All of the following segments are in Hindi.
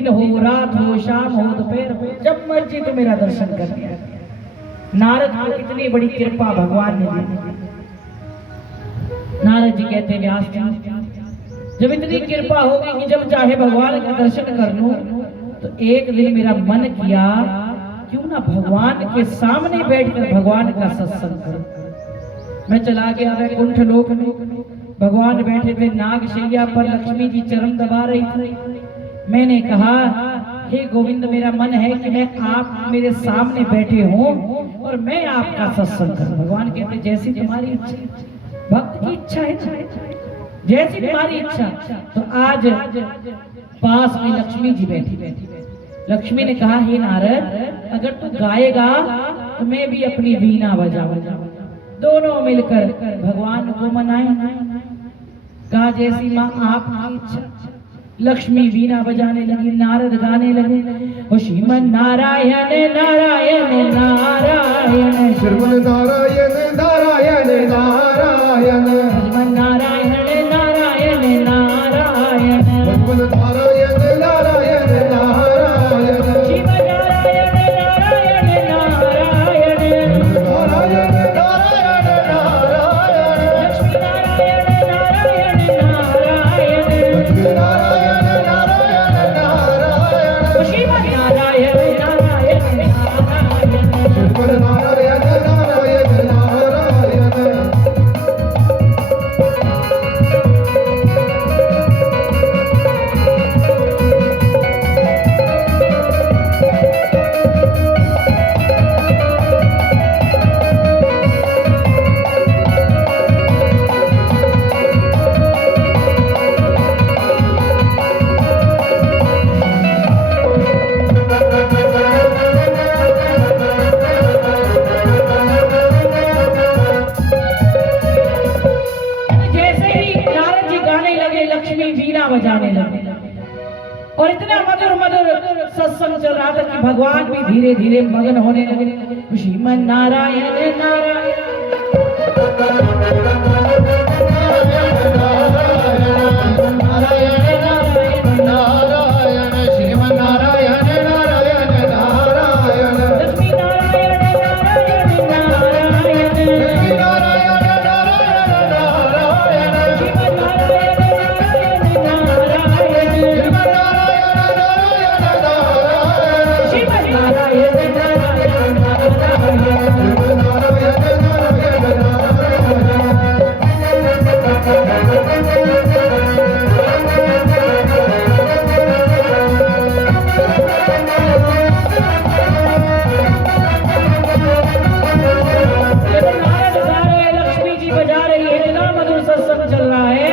दिन हो, रात हो, शाम हो, दोपहर हो, जब मर्जी तो मेरा दर्शन कर लिया। नारद को इतनी बड़ी कृपा भगवान ने दी। नारद जी कहते व्यास जी, जब इतनी कृपा होगी कि जब चाहे भगवान का दर्शन कर लूं, तो एक दिन मेरा मन किया क्यों ना भगवान के सामने बैठकर भगवान का सत्संग करूं। मैं चला गया वैकुंठ लोक में, भगवान बैठे थे नागशैया पर, लक्ष्मी जी चरण दबा रही थी। मैंने कहा हे गोविंद, मेरा मन है कि मैं आप मेरे सामने बैठे हों और मैं आपका सत्संग करूं। भगवान कहते जैसी तुम्हारी इच्छा, भक्त की इच्छा है, जैसी तुम्हारी इच्छा। तो आज पास में लक्ष्मी जी बैठी। लक्ष्मी ने कहा हे नारद, अगर तू गाएगा तो मैं भी अपनी वीणा बजाऊंगा, दोनों मिलकर भगवान को मनाएं। कहा जैसी माँ आपकी इच्छा। लक्ष्मी वीणा बजाने लगी, नारद गाने लगे, ओ श्रीमन नारायण नारायण नारायण, श्रीमन नारायण नारायण नारायण, श्रीमन नारायण नारायण नारायण, श्रीमन नारायण नारायण नारायण, श्रीमन नारायण नारायण नारायण, नारायण नारायण नारायण, लक्ष्मी नारायण नारायण नारायण, लक्ष्मी नारायण नारायण नारायण, ओ श्रीमन नारायण नारायण नारायण, श्रीमन नारायण नारायण नारायण। जैसे ही नारद जी गाने लगे, लक्ष्मी वीणा बजाने लगे और इतना मधुर मधुर सत्संग चल रहा था कि भगवान भी धीरे धीरे मगन होने लगे। श्रीमन नारायण नारायण, नारायण श्रीमन नारायण नारायण नारायण, लक्ष्मी नारायण नारायण नारायण, लक्ष्मी नारायण नारायण नारायण, श्रीमन नारायण नारायण नारायण, श्रीमन नारायण नारायण नारायण, श्रीमन नारायण नारायण नारायण। श्रीमन नारायण नारायण नारद गा रहे हैं, लक्ष्मी जी बजा रही है, इतना मधुर सत्संग चल रहा है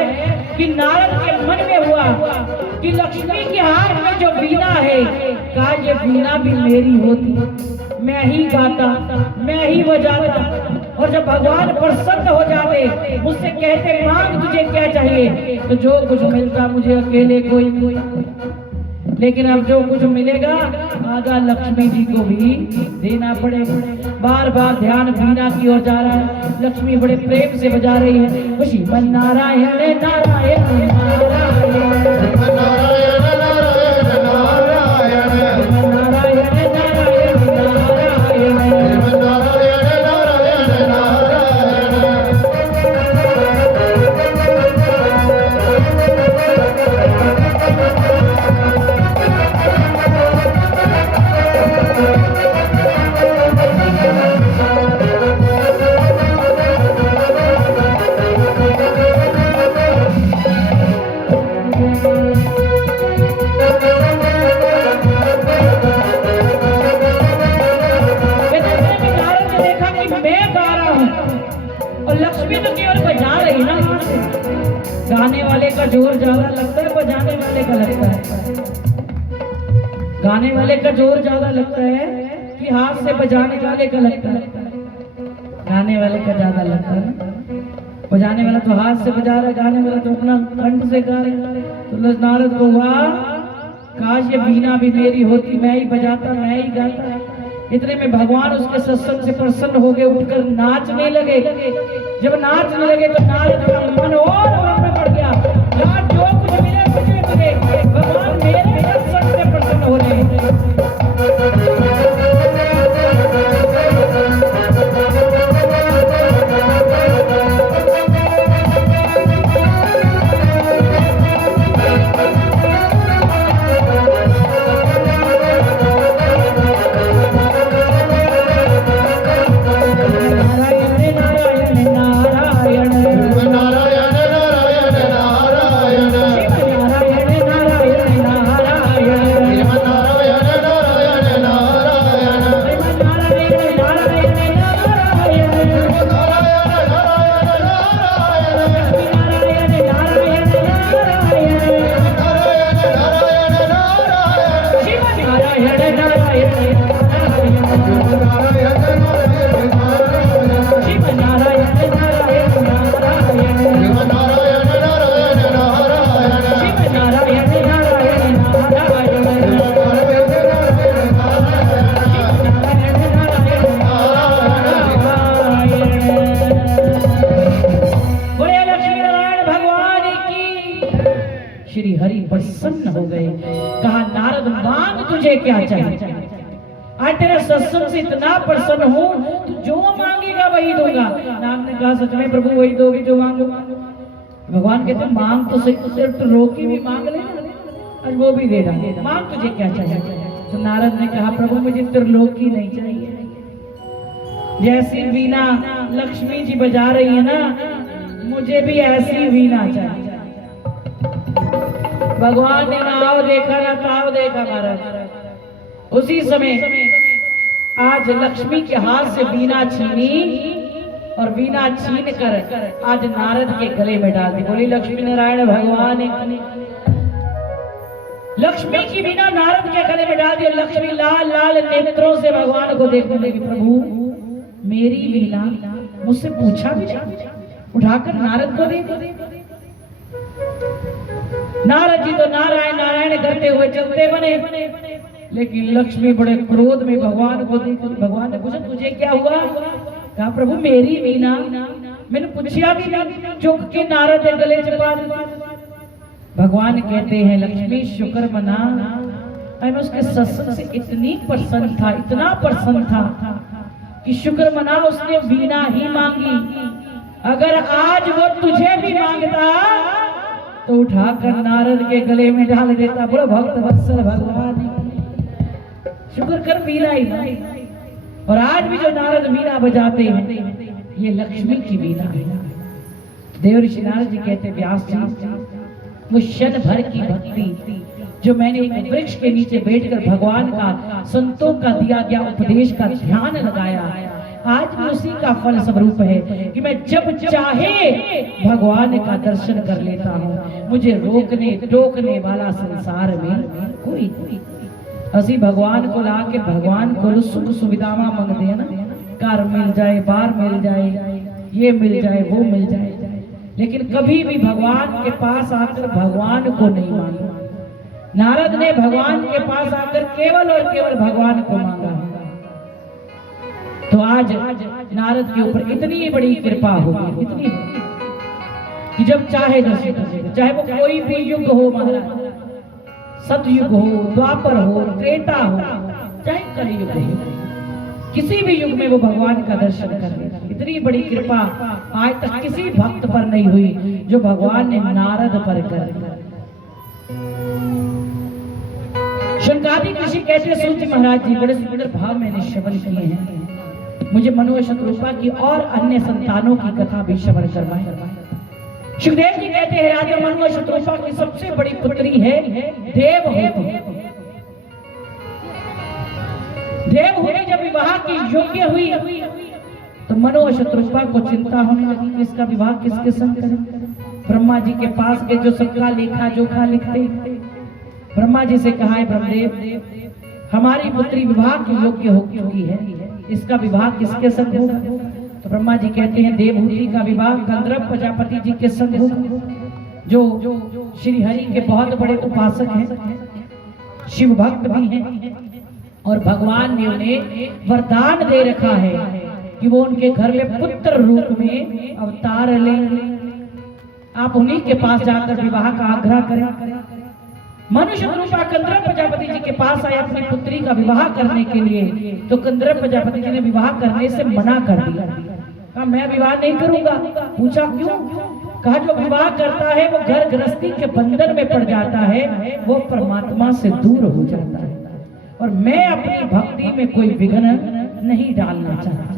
कि नारद के मन में हुआ कि लक्ष्मी के हाथ में जो वीणा है, काश ये वीणा भी मेरी होती, मैं ही गाता, मैं ही बजाता। और जब भगवान प्रसन्न हो जाते, मुझसे कहते मांग तुझे क्या चाहिए, तो जो कुछ मिलता मुझे अकेले कोई। लेकिन अब जो कुछ मिलेगा आधा लक्ष्मी जी को भी देना पड़ेगा। बार बार ध्यान वीणा की ओर जा रहा है, लक्ष्मी बड़े प्रेम से बजा रही है, श्रीमन नारायण नारायण नारायण, श्रीमन नारायण नारायण नारायण, श्रीमन नारायण नारायण नारायण, श्रीमन नारायण नारायण नारायण। गाने वाले का जोर ज्यादा लगता है, बजाने वाले का लगता है। गाने वाले का जोर ज्यादा लगता है कि हाथ से बजाने वाले का लगता है। गाने वाले का ज्यादा लगता है, बजाने वाला तो हाथ से बजा रहा है, गाने वाला तो अपना कंठ से गा रहा है। तो नारद को हुआ काश ये वीणा भी मेरी होती, मैं ही बजाता, मैं ही गाता। इतने में भगवान उसके सत्संग से प्रसन्न हो गए, उठकर नाचने लगे। जब नाचने लगे तो नारद का मन और में पड़ गया, यार जो कुछ मिले मुझे मिले, भगवान मेरे सत्संग से कहा नारद मांग तुझे क्या चाहिए, आज तेरे सत्संग से इतना प्रसन्न हूँ, तू जो मांगेगा वही दूंगा। नारद ने कहा सच में प्रभु वही दोगे जो मांगूंगा। भगवान कहते मांग तो सही, तो सिर्फ त्रिलोकी भी मांग लेना, आज वो भी दे डाले, मांग तुझे क्या चाहिए। तो नारद ने कहा प्रभु मुझे त्रिलोकी नहीं चाहिए, जैसी वीणा लक्ष्मी जी बजा रही है ना, मुझे भी ऐसी वीणा चाहिए। भगवान ने ना आओ देखा ना ताव देखा महाराज। उसी समय आज लक्ष्मी के हाथ से वीणा छीनी और वीणा छीन कर आज नारद के गले में डाल दी। बोली लक्ष्मी नारायण भगवान ने लक्ष्मी की वीणा नारद के गले में डाल दी। लक्ष्मी लाल लाल नेत्रों से भगवान को देखने लगी, प्रभु मेरी वीणा मुझसे पूछा भी नहीं, उठाकर नारद को दे दी। नारद जी तो नारायण नारायण करते हुए चलते बने, लेकिन लक्ष्मी बड़े क्रोध में भगवान को देखी। भगवान ने पूछा तुझे क्या हुआ? कहा प्रभु मेरी वीणा मैंने पूछा भी नहीं, चुप के नारद के गले चपा दी। भगवान कहते हैं लक्ष्मी शुक्र मना, मैं उसके सत्संग से इतनी प्रसन्न था, इतना प्रसन्न था कि शुक्र मना उसने वीणा ही मांगी। अगर आज वो तुझे भी मांगता तो उठाकर नारद के गले में डाल देता। बड़ा भक्त वत्सल भगवान, शुक्र कर वीणा ही मांगी। और आज भी जो नारद वीणा बजाते हैं ये लक्ष्मी की वीणा है। देव ऋषि नारद जी कहते व्यास जी वो क्षण भर की भक्ति जो मैंने एक वृक्ष के नीचे बैठकर भगवान का संतों का दिया गया उपदेश का ध्यान लगाया, आज भी उसी का फल स्वरूप है कि मैं जब चाहे भगवान का दर्शन कर लेता हूँ। मुझे रोकने टोकने वाला संसार में कोई असी भगवान को ला के भगवान को सुख सुविधावां मंगते हैं ना, कार मिल जाए, बार मिल जाए, ये मिल जाए, वो मिल जाए, लेकिन कभी भी भगवान के पास आकर भगवान को नहीं मांगा। नारद ने भगवान के पास आकर केवल और केवल भगवान को मांगा। तो आज नारद के ऊपर इतनी बड़ी कृपा होगी, इतनी कि जब चाहे दर्शन कर सकते, चाहे वो कोई भी युग हो महाराज, सतयुग हो, द्वापर हो, त्रेता हो, चाहे कलयुग हो, किसी भी युग में वो भगवान का दर्शन कर ले। इतनी बड़ी कृपा आज तक किसी भक्त पर नहीं हुई जो भगवान ने नारद पर कर दी। शंकादिक ऋषि कहते हैं सूत जी महाराज जी बड़े सुंदर भाव मैंने श्रवण किए हैं, मुझे मनु शत्रुपा की और अन्य संतानों की कथा भी श्रवण करवाएं। सुखदेव जी कहते हैं राजा मनु शत्रुपा की सबसे बड़ी पुत्री है देवहूति। देवहूति जब विवाह की योग्य हुई तो मनु शत्रुपा को चिंता होने लगी कि इसका विवाह किसके संग करें। ब्रह्मा जी के पास गए जो सबका लेखा जोखा लिखते। ब्रह्मा जी से कहा है ब्रह्मदेव हमारी पुत्री विवाह की योग्य हो चुकी है, इसका विवाह किसके संग होगा? तो ब्रह्मा जी कहते हैं देवहूति का विवाह गंधर्व प्रजापति जी के संग होगा, जो श्री हरि के बहुत बड़े उपासक हैं, शिव भक्त भी हैं, और भगवान ने उन्हें वरदान दे रखा है कि वो उनके घर में पुत्र रूप में अवतार लें। आप उन्हीं के पास जाकर विवाह का आग्रह करें। मनुष्य रूपा गंधर्व प्रजापति जी के पास आया अपनी पुत्री का विवाह करने के लिए, तो गंधर्व प्रजापति जी ने विवाह करने से मना कर दिया। कहा मैं विवाह नहीं करूंगा। पूछा क्यों? कहा जो विवाह करता है वो घर गृहस्थी के बंधन में पड़ जाता है, वो परमात्मा से दूर हो जाता है, और मैं अपनी भक्ति में कोई विघ्न नहीं डालना चाहता।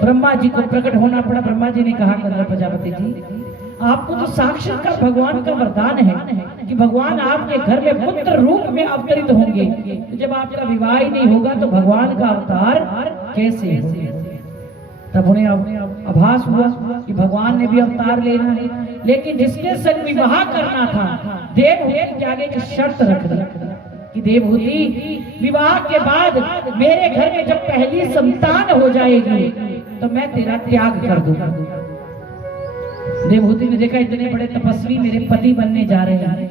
ब्रह्मा जी को प्रकट होना पड़ा। ब्रह्मा जी ने कहा गंधर्व प्रजापति जी आपको तो साक्षात्कार भगवान का वरदान है कि भगवान आपके घर में पुत्र रूप में अवतरित होंगे, तो जब आपका विवाह ही नहीं होगा तो भगवान का अवतार कैसे होगा? तब उन्हें आभास हुआ कि भगवान ने भी अवतार लेना है, लेकिन जिसके संग विवाह करना था देवहूति के आगे एक शर्त रख दी कि देवहूति विवाह के बाद मेरे घर में जब पहली संतान हो जाएगी तो मैं तेरा त्याग कर दूंगा। देवहूति ने देखा इतने बड़े तपस्वी मेरे पति बनने जा रहे हैं,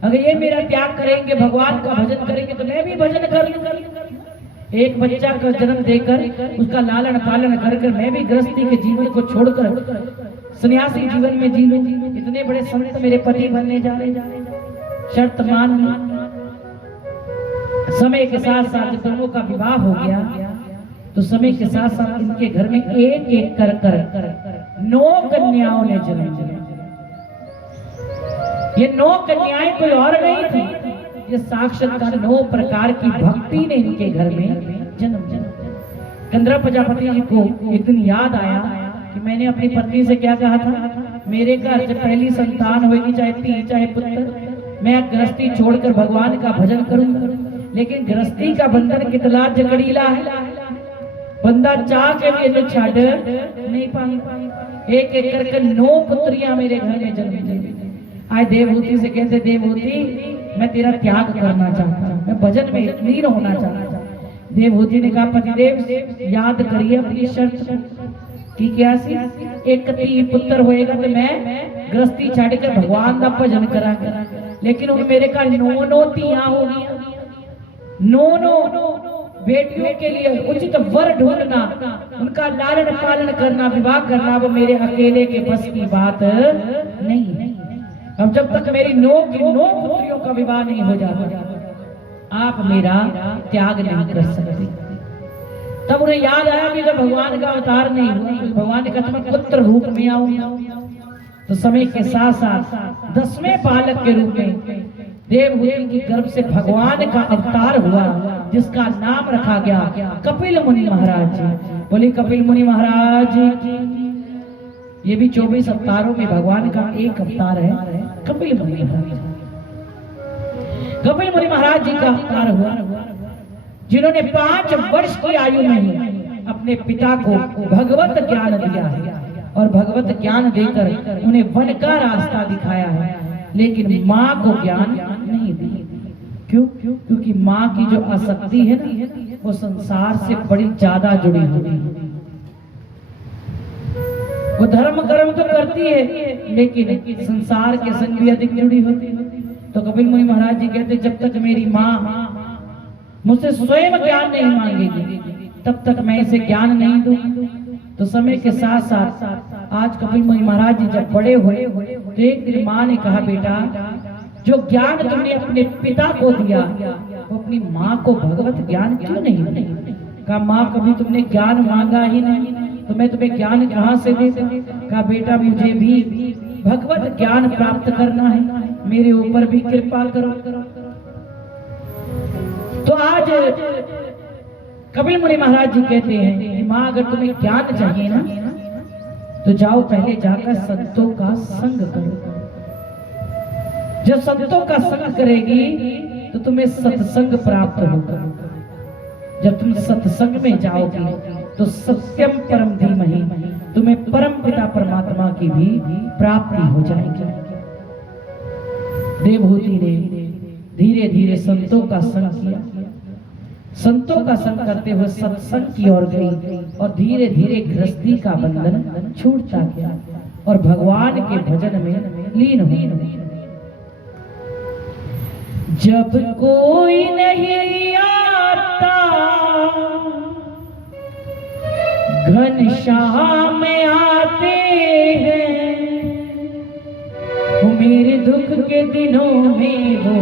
अगर ये मेरा त्याग करेंगे, भगवान का भजन करेंगे, तो मैं भी भजन कर लूंगा। एक बच्चा का जन्म देकर उसका लालन पालन कर मैं भी गृहस्थी के जीवन को छोड़कर सन्यासी जीवन में जी लूं। इतने बड़े संत मेरे पति बनने जा रहे हैं। शर्त मान ली। समय के साथ साथ जब दोनों का विवाह हो गया तो समय के साथ साथ इनके घर में एक एक कर 9 कन्याओं ने जन्म लिया। ये 9 कन्याएं कोई और नहीं थी, ये साक्षात 9 प्रकार की भक्ति ने इनके घर में जन्म लिया। गंधर्व प्रजापति जी को एक दिन याद आया कि मैंने अपनी पत्नी से क्या कहा था, मेरे घर से पहली संतान होगी, चाहे धी चाहे पुत्र, मैं गृहस्थी छोड़कर भगवान का भजन करूंगा। लेकिन गृहस्थी का बंधन कितना जकड़ीला है, बंदा चाह के भी इन्हें छाड़ नहीं पाई। एक एक करके 9 पुत्रियां मेरे घर में जन्म ली। आए देवहूति से कहते, देवहूति मैं तेरा त्याग करना चाहता हूँ, मैं भजन में लीन होना चाहता हूँ। देवहूति ने कहा, पतिदेव याद करिए अपनी शर्त की क्या सी, एक पुत्र होएगा तो मैं गृहस्थी छाड़कर भगवान का भजन करा। लेकिन उन मेरे का 9 तियां हो गया, 9 बेटियों के लिए उचित वर ढूंढना, उनका लालन पालन करना, विवाह करना, वो मेरे अकेले के बस की बात नहीं। अब जब तक मेरी 9 की 9 पुत्रियों का विवाह नहीं हो जाता, आप मेरा त्याग नहीं कर सकते। तब उन्हें याद आया कि जब भगवान का अवतार नहीं हुआ, भगवान ने कहा मैं पुत्र रूप में आऊंगा। तो समय के साथ साथ 10वें बालक के रूप में देवहूति की गर्भ से भगवान का अवतार हुआ, जिसका नाम रखा गया कपिल मुनि महाराज जी। बोली कपिल मुनि महाराज की। ये भी 24 अवतारों में भगवान का एक अवतार है, कपिल मुनि महाराज। कपिल मुनि महाराज जी का अवतार हुआ, जिन्होंने 5 वर्ष की आयु में अपने पिता को भगवत ज्ञान दिया है और भगवत ज्ञान देकर उन्हें वन का रास्ता दिखाया है। लेकिन माँ को ज्ञान नहीं दिया। क्यों? क्योंकि माँ की जो आसक्ति है ना, वो संसार से बड़ी ज्यादा जुड़ी हुई है। वो धर्म कर्म तो करती है, लेकिन संसार के संग भी अधिक जुड़ी होती है। तो कपिल मुनि महाराज जी कहते, जब तक मेरी माँ मुझसे स्वयं ज्ञान नहीं मांगेगी, तब तक मैं इसे ज्ञान नहीं दूं। तो समय के साथ साथ आज कपिल मुनि महाराज जी जब बड़े हुए तो एक दिन माँ ने कहा, बेटा जो ज्ञान तुमने अपने पिता को दिया, वो अपनी माँ को भगवत ज्ञान क्यों नहीं दिया? कहा, माँ कभी तुमने ज्ञान मांगा ही नहीं, तो मैं तुम्हें ज्ञान कहाँ से दे सकूं? कहा, बेटा मुझे भी भगवत ज्ञान प्राप्त करना है, मेरे ऊपर भी कृपा करो। तो आज कपिल मुनि महाराज जी कहते हैं कि माँ अगर तुम्हें ज्ञान चाहिए ना, तो जाओ पहले जाकर संतों का संग करो। जब संतों का संग करेगी तो तुम्हें सत्संग प्राप्त होगा। जब तुम सत्संग में जाओगी तो सत्यम परम धीमहि, तुम्हें परम पिता परमात्मा की भी प्राप्ति हो जाएगी। देवहूति ने धीरे धीरे संतों का संग किया, संतों का संग करते हुए सत्संग की ओर गई और धीरे धीरे गृहस्थी का बंधन छूटता गया और भगवान के भजन में लीन हुई। जब कोई नहीं आता घनश्याम आते हैं, वो मेरे दुख के दिनों में वो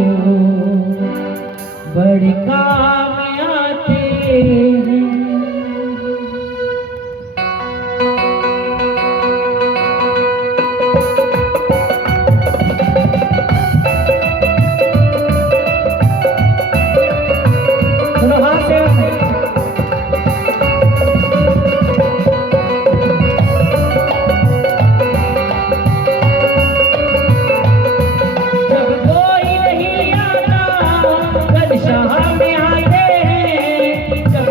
बड़े काम आते हैं। जब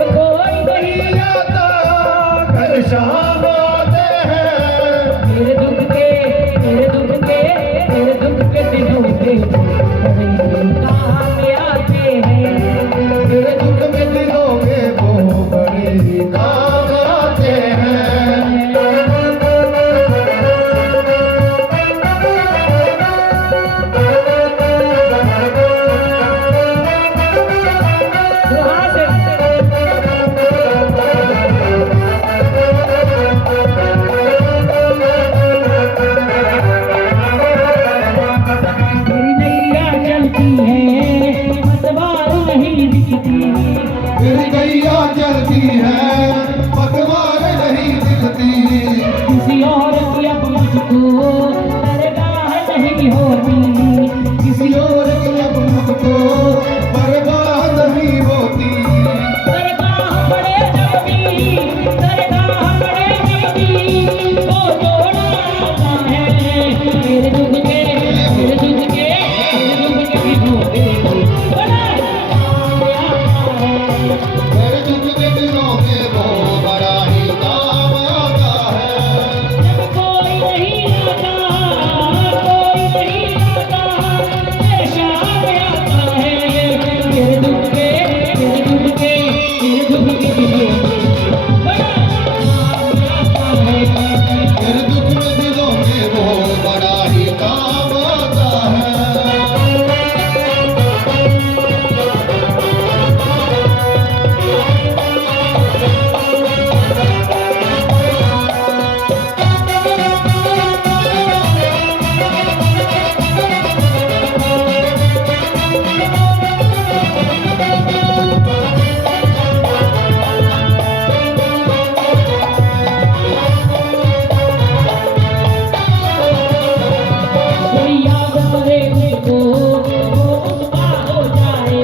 कोई याद करे उसको वो उसका हो जाए,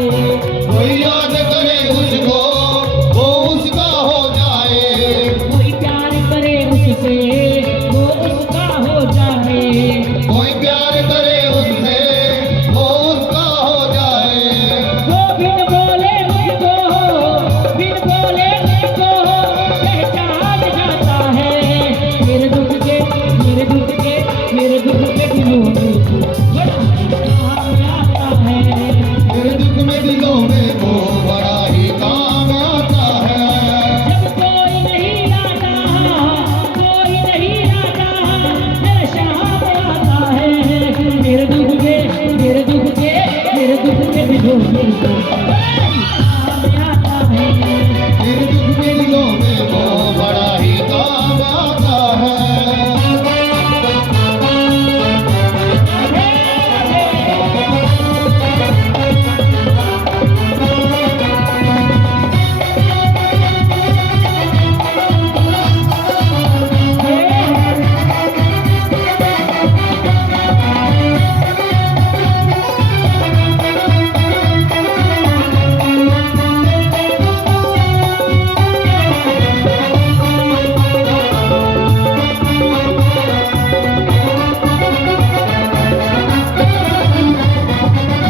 कोई याद करे उसको वो उसका हो जाए, कोई प्यार करे उससे वो उसका हो जाए, कोई प्यार करे उससे वो उसका हो जाए, वो बिन बोले मुझको पहचान जाता है। मेरे दुख के दिलों में बड़ा काम आता है। मेरे दुख में दिलों में वो बड़ा ही काम आता है। जब कोई नहीं आता मेरा शाम आता है। मेरे दुख के दिलों में काम आता है। मेरे दुख में दिलों में वो बड़ा ही काम आता है।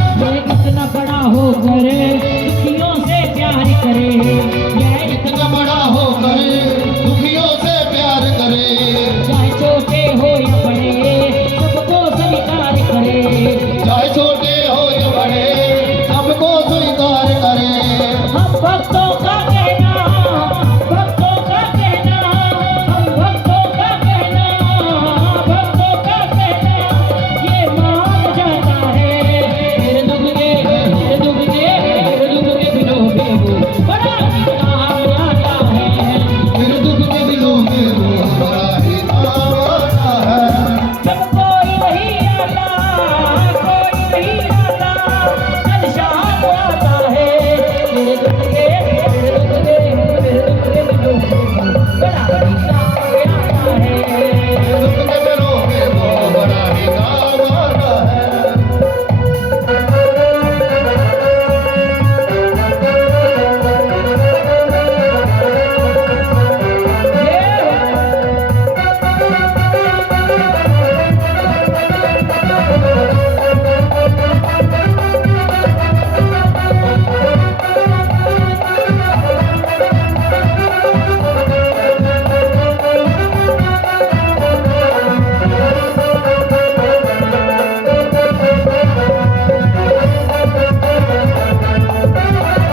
ये इतना बड़ा होकर दुखियों से प्यार करे, ये इतना बड़ा होकर दुखियों से प्यार करे, चाहे छोटे हो या बड़े सबको स्वीकार करे। चाहे छोटे हो या बड़े सबको स्वीकार करे। हम भक्तों का कहना ये मान जाता है। मेरे दुख के दिलों में वो बड़ा काम आता है। मेरे दुख के दिलों में वो बड़ा ही काम आता है। जब कोई नहीं आता कल शाम आता है। मेरे दुख के दिलों में बड़ा काम आता है। मेरे दुख के दिलों में वो बड़ा ही काम आता है।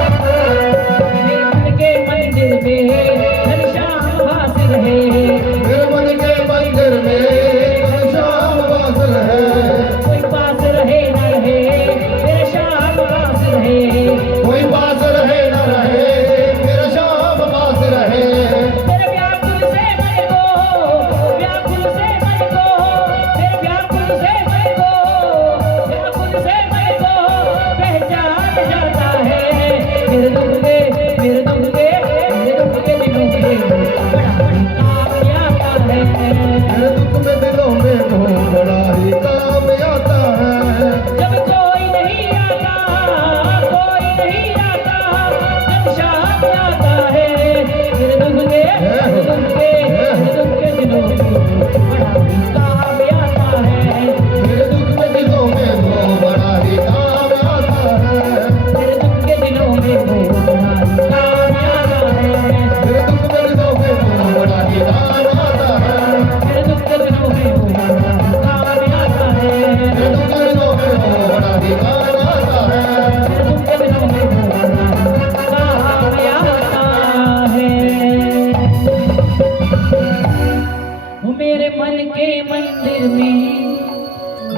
मेरे मन के मंदिर में घनश्याम वास रहे। मेरे मन के मंदिर में घनश्याम वास रहे। कोई पास रहे न रहे मेरे श्याम वास रहे। कोई पास रहे न रहे मेरा श्याम पास रहे। मेरे व्याकुल से मन को पहचान जाता है। मेरे दुख के दिलों में बड़ा काम आता है। मेरे दुख में दिलों में वो बड़ा ही काम आता है। जब कोई नहीं आता घनश्याम आता है। मेरे दुख के दिलों में बड़ा काम आता है। मेरे दुख में दिलों में वो बड़ा ही काम आता है। मेरे दुख के दिलों में वो बड़ा काम आता है। मेरे दुख में दिलों में वो बड़ा ही काम आता है। मेरे दुख के दिलों में वो बड़ा काम आता है। मेरे दुख के दिलों में वो बड़ा ही काम आता है। मेरे दुख के दिलों में वो बड़ा काम आता है। वो मेरे मन के मंदिर में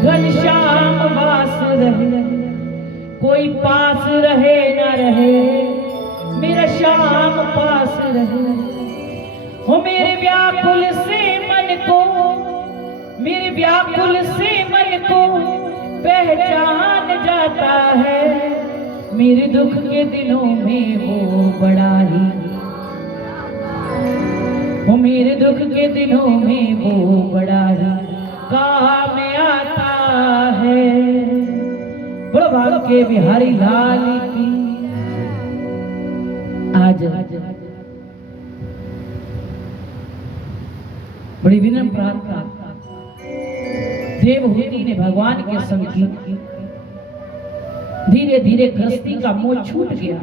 घनश्याम वास रहे। कोई पास रहे न रहे मेरा श्याम पास रहे। वो मेरे व्याकुल से मन को पहचान जाता है। मेरे दुख के दिनों में वो बड़ा ही, वो मेरे दुख के दिनों में वो बड़ा ही काम आता है। बोलो बांके बिहारी लाल की। आज बड़ी विनम्र प्रार्थना, देवहूति ने भगवान के संग की। धीरे धीरे गृहस्थी का मोह छूट गया,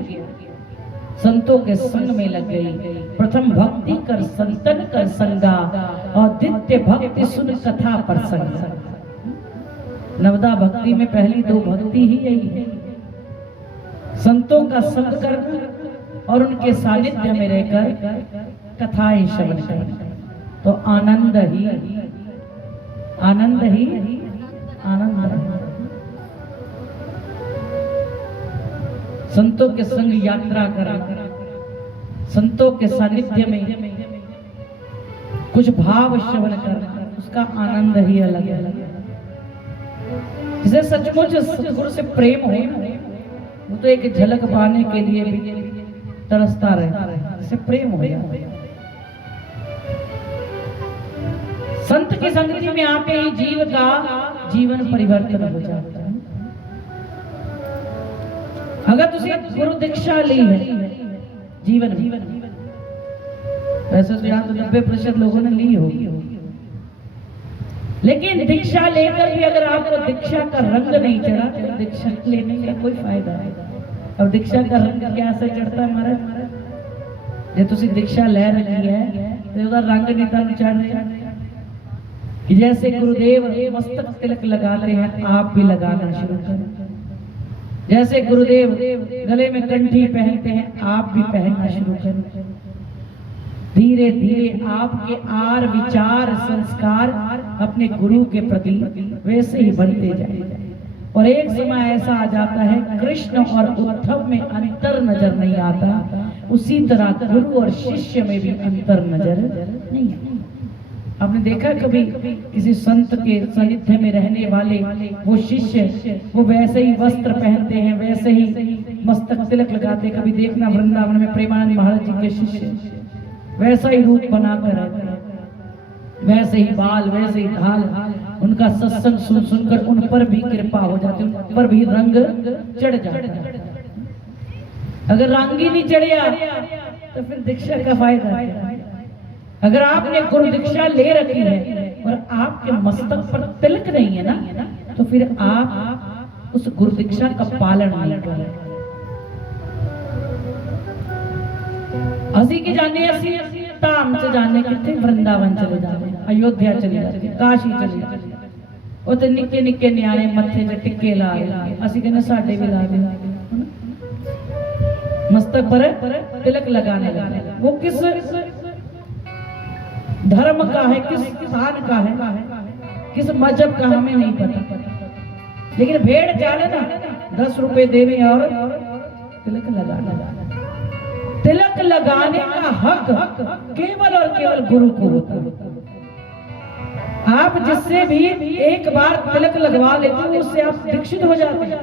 संतों के संग में लग गई। प्रथम भक्ति कर संतन कर संगा, और द्वितीय भक्ति सुन कथा प्रसंग। नवदा भक्ति में पहली दो भक्ति ही यही है, संतों का संग करना और उनके सानिध्य में रहकर कथाएं श्रवण करना। तो आनंद ही आनंद ही आनंद है। संतों के संग यात्रा करना, संतों के सानिध्य में कुछ भाव श्रवण करना, उसका आनंद ही अलग है। जिसे सचमुच सतगुरु से प्रेम हो, वो तो एक झलक पाने के लिए भी तरसता रहता है, जिसे प्रेम हो जाए। संत की संगति में आके ही जीव का जीवन परिवर्तन हो जाता है। अगर तुझे गुरु दीक्षा ली है जीवन वैसे तो यहाँ तो 90% लोगों ने ली होगी, लेकिन दीक्षा लेकर भी अगर आपको दीक्षा का रंग नहीं चढ़ा तो दीक्षा लेने का कोई फायदा नहीं। अब दीक्षा का रंग कैसे चढ़ता है महाराज? जे तुसी दीक्षा ले रही है तो उसका रंग नहीं तन चढ़ रहा। जैसे गुरुदेव मस्तक तिलक लगाते हैं, आप भी लगाना शुरू करें। जैसे गुरुदेव गले में कंठी पहनते हैं, आप भी पहनना शुरू करें। धीरे धीरे आपके आर विचार संस्कार अपने गुरु के प्रति वैसे ही बनते जाएंगे। और एक समय ऐसा आ जाता है, कृष्ण और उद्धव में अंतर नजर नहीं आता, उसी तरह गुरु और शिष्य में भी अंतर नजर नहीं आता। आपने देखा कभी किसी संत के सानिध्य में रहने वाले वो शिष्य वो वैसे ही वस्त्र पहनते हैं, वैसे ही मस्तक तिलक लगाते। कभी देखना वृंदावन में प्रेमानंद महाराज जी के शिष्य वैसा ही रूप बनाकर रहते हैं, वैसे ही बाल, वैसे ही ढाल। उनका सत्संग सुन सुनकर उन पर भी कृपा हो जाती, उन पर भी रंग चढ़ जाता है। अगर रंग ही नहीं चढ़िया तो फिर दीक्षा का फायदा क्या? अगर आपने गुरु दीक्षा ले रखी है और आपके मस्तक पर तिलक नहीं है ना, तो फिर आप उस गुरु दीक्षा का पालन नहीं कर रहे। हंसी की जाने हंसी ताम से जाने कितने वृंदावन चले जाते, अयोध्या चले जाते, काशी चले जाते। वो तो निक्के निक्के न्याणे मत्थे से टिक्के ला रहे, असि कहने साडे भी ला दे, मस्तक पर तिलक लगाने लगे। वो किस धर्म का है, किस स्थान का है, किस मजहब का हमें नहीं पता, लेकिन भेड़ चाले ना 10 रुपए देने और तिलक लगाना। तिलक लगाने का हक केवल और केवल गुरु को होता है। आप जिससे भी एक बार तिलक लगवा लेते हो उससे आप दीक्षित हो जाते हैं।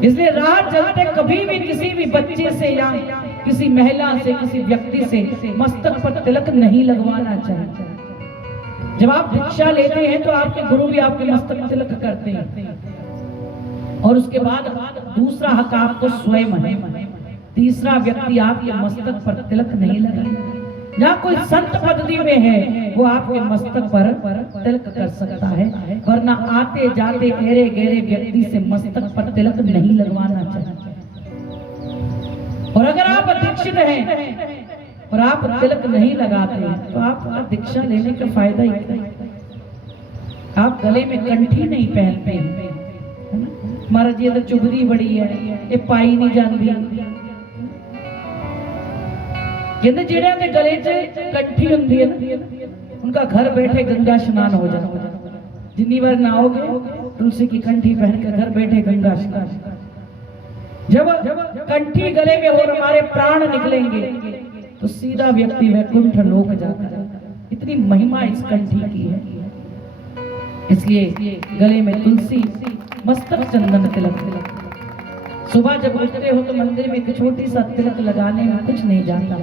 इसलिए राह चलते कभी भी किसी भी बच्चे से या किसी महिला से, किसी व्यक्ति से मस्तक पर तिलक नहीं लगवाना चाहिए। जब आप दीक्षा लेते हैं तो आपके गुरु भी आपके मस्तक पर तिलक करते हैं। और उसके बाद दूसरा हक आपको स्वयं है, तीसरा व्यक्ति आपके मस्तक पर तिलक नहीं लगाएगा। जहाँ कोई संत पदवी में है वो आपके मस्तक पर तिलक कर सकता है, वरना आते जाते एरे गहरे व्यक्ति से मस्तक पर तिलक नहीं लगवाना चाहिए। और अगर आप दीक्षित हैं और आप तिलक नहीं लगाते तो आप दीक्षा लेने का फायदा ही क्या? आप गले में कंठी नहीं पहनते हैं, महाराज ये तो चुभदी बड़ी है, ये पाई नहीं जाती। कहते जेड़े के गले च कंठी हुंदी है ना, उनका घर बैठे गंगा स्नान हो जाता। जितनी बार नहाओगे तुलसी की कंठी पहनकर घर बैठे गंगा स्नान। जब कंठी गले में और हमारे प्राण निकलेंगे तो सीधा व्यक्ति वैकुंठ लोक जाता है। इतनी महिमा इस कंठी की है, इसलिए गले में तुलसी, मस्तक चंदन तिलक। सुबह जब उठते हो तो मंदिर में एक छोटी सा तिलक लगाने में कुछ नहीं जाता,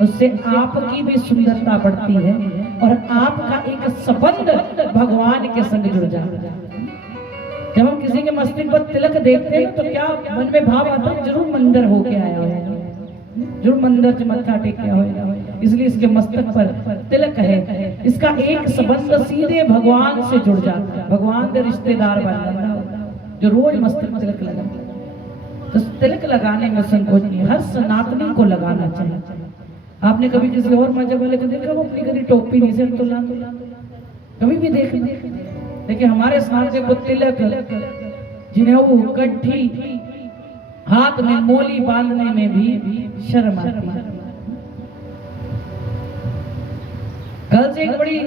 उससे आपकी भी सुंदरता बढ़ती है और आपका एक संबंध भगवान के संग जुड़ जाता है। जब हम किसी के मस्तक पर तिलक देखते हैं तो क्या मन में भाव आता है, जरूर मंदिर होके आया होगा, जरूर मंदिर से मत्था टेका होगा, इसलिए इसके मस्तक पर तिलक है। इसका एक संबंध सीधे भगवान से जुड़ जाता है, भगवान के रिश्तेदार बन जाता है जो रोज मस्तक तिलक लगाता है। तो तिलक लगाने में संकोच नहीं, हर सनातनी को लगाना चाहिए। आपने कभी किसी और मजहब वाले को देखा वो अपनी कभी टोपी नहीं सिर तो कभी भी देख, लेकिन हमारे सामने को तिलक, जिन्हें कट्ठी, हाथ में मोली बांधने में भी शर्म आती है। कल से एक बड़ी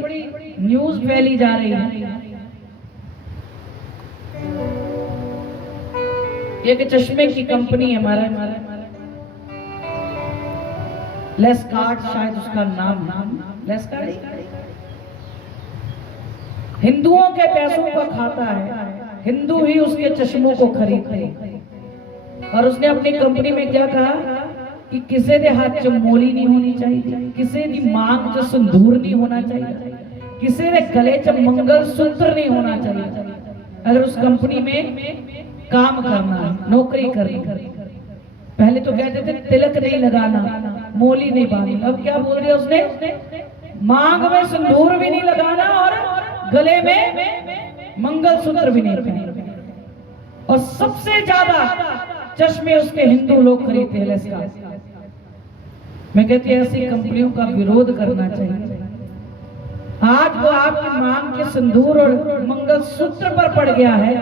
न्यूज फैली जा रही है, एक चश्मे की कंपनी है हमारा लेस्कार्ट, शायद उसका नाम लेस्कार्ट, हिंदुओं के पैसों का खाता है, हिंदू ही उसके चश्मों को खरीदते हैं। और उसने अपनी कंपनी में क्या कहा कि किसी के हाथ च मोली नहीं होनी चाहिए, किसी की मांग च सिंदूर नहीं होना चाहिए, किसी के गले च मंगल सूत्र नहीं होना चाहिए अगर उस कंपनी में काम करना है, नौकरी करनी। पहले तो कहते थे तिलक नहीं लगाना, मोली नहीं बांधनी, अब क्या बोल रही है उसने, मांग में सिंदूर भी नहीं लगाना और गले में मंगल सूत्र भी नहीं पहनना। और सबसे ज्यादा चश्मे उसके हिंदू लोग खरीदते हैं लेस्का। मैं कहती हूँ ऐसी कंपनियों का विरोध करना चाहिए। आज वो आपकी मांग के सिंदूर और मंगल सूत्र पर पड़ गया है,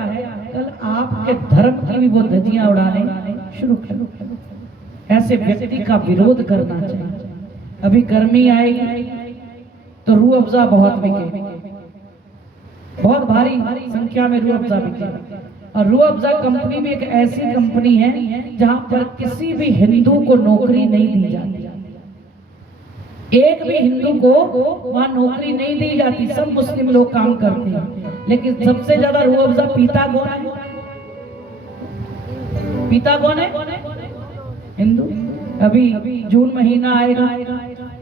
कल आपके धर्म की भी वो धज्जियां उड़ाने शुरू कर। ऐसे व्यक्ति का विरोध करना चाहिए। अभी गर्मी आएगी तो रूह अफ़ज़ा बहुत बिके, बहुत भारी संख्या में रूह अफ़ज़ा बिके। और रूह अफ़ज़ा कंपनी भी एक ऐसी कंपनी है जहां पर किसी भी हिंदू को नौकरी नहीं दी जाती, एक भी हिंदू को वहां नौकरी नहीं दी जाती, सब मुस्लिम लोग काम करते हैं। लेकिन सबसे ज्यादा रूह अफ़ज़ा पीता कौन है? पीता कौन है? हिंदू। अभी जून महीना आएगा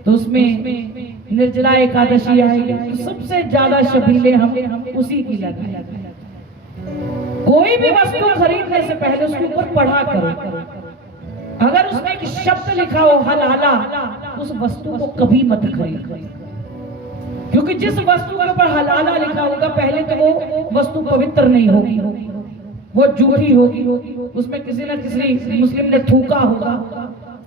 तो उसमें निर्जला एकादशी आएगी, तो सबसे ज्यादा शबीले हम उसी की लगाएंगे। कोई भी वस्तु खरीदने से पहले उसके ऊपर पढ़ा करो, अगर उसमें एक शब्द लिखा हो हलाला, उस वस्तु को कभी मत खरीदो, क्योंकि जिस वस्तु के ऊपर हलाला लिखा होगा पहले तो वो वस्तु पवित्र नहीं होगी, वो झूठी होगी, उसमें किसी न किसी मुस्लिम ने थूका होगा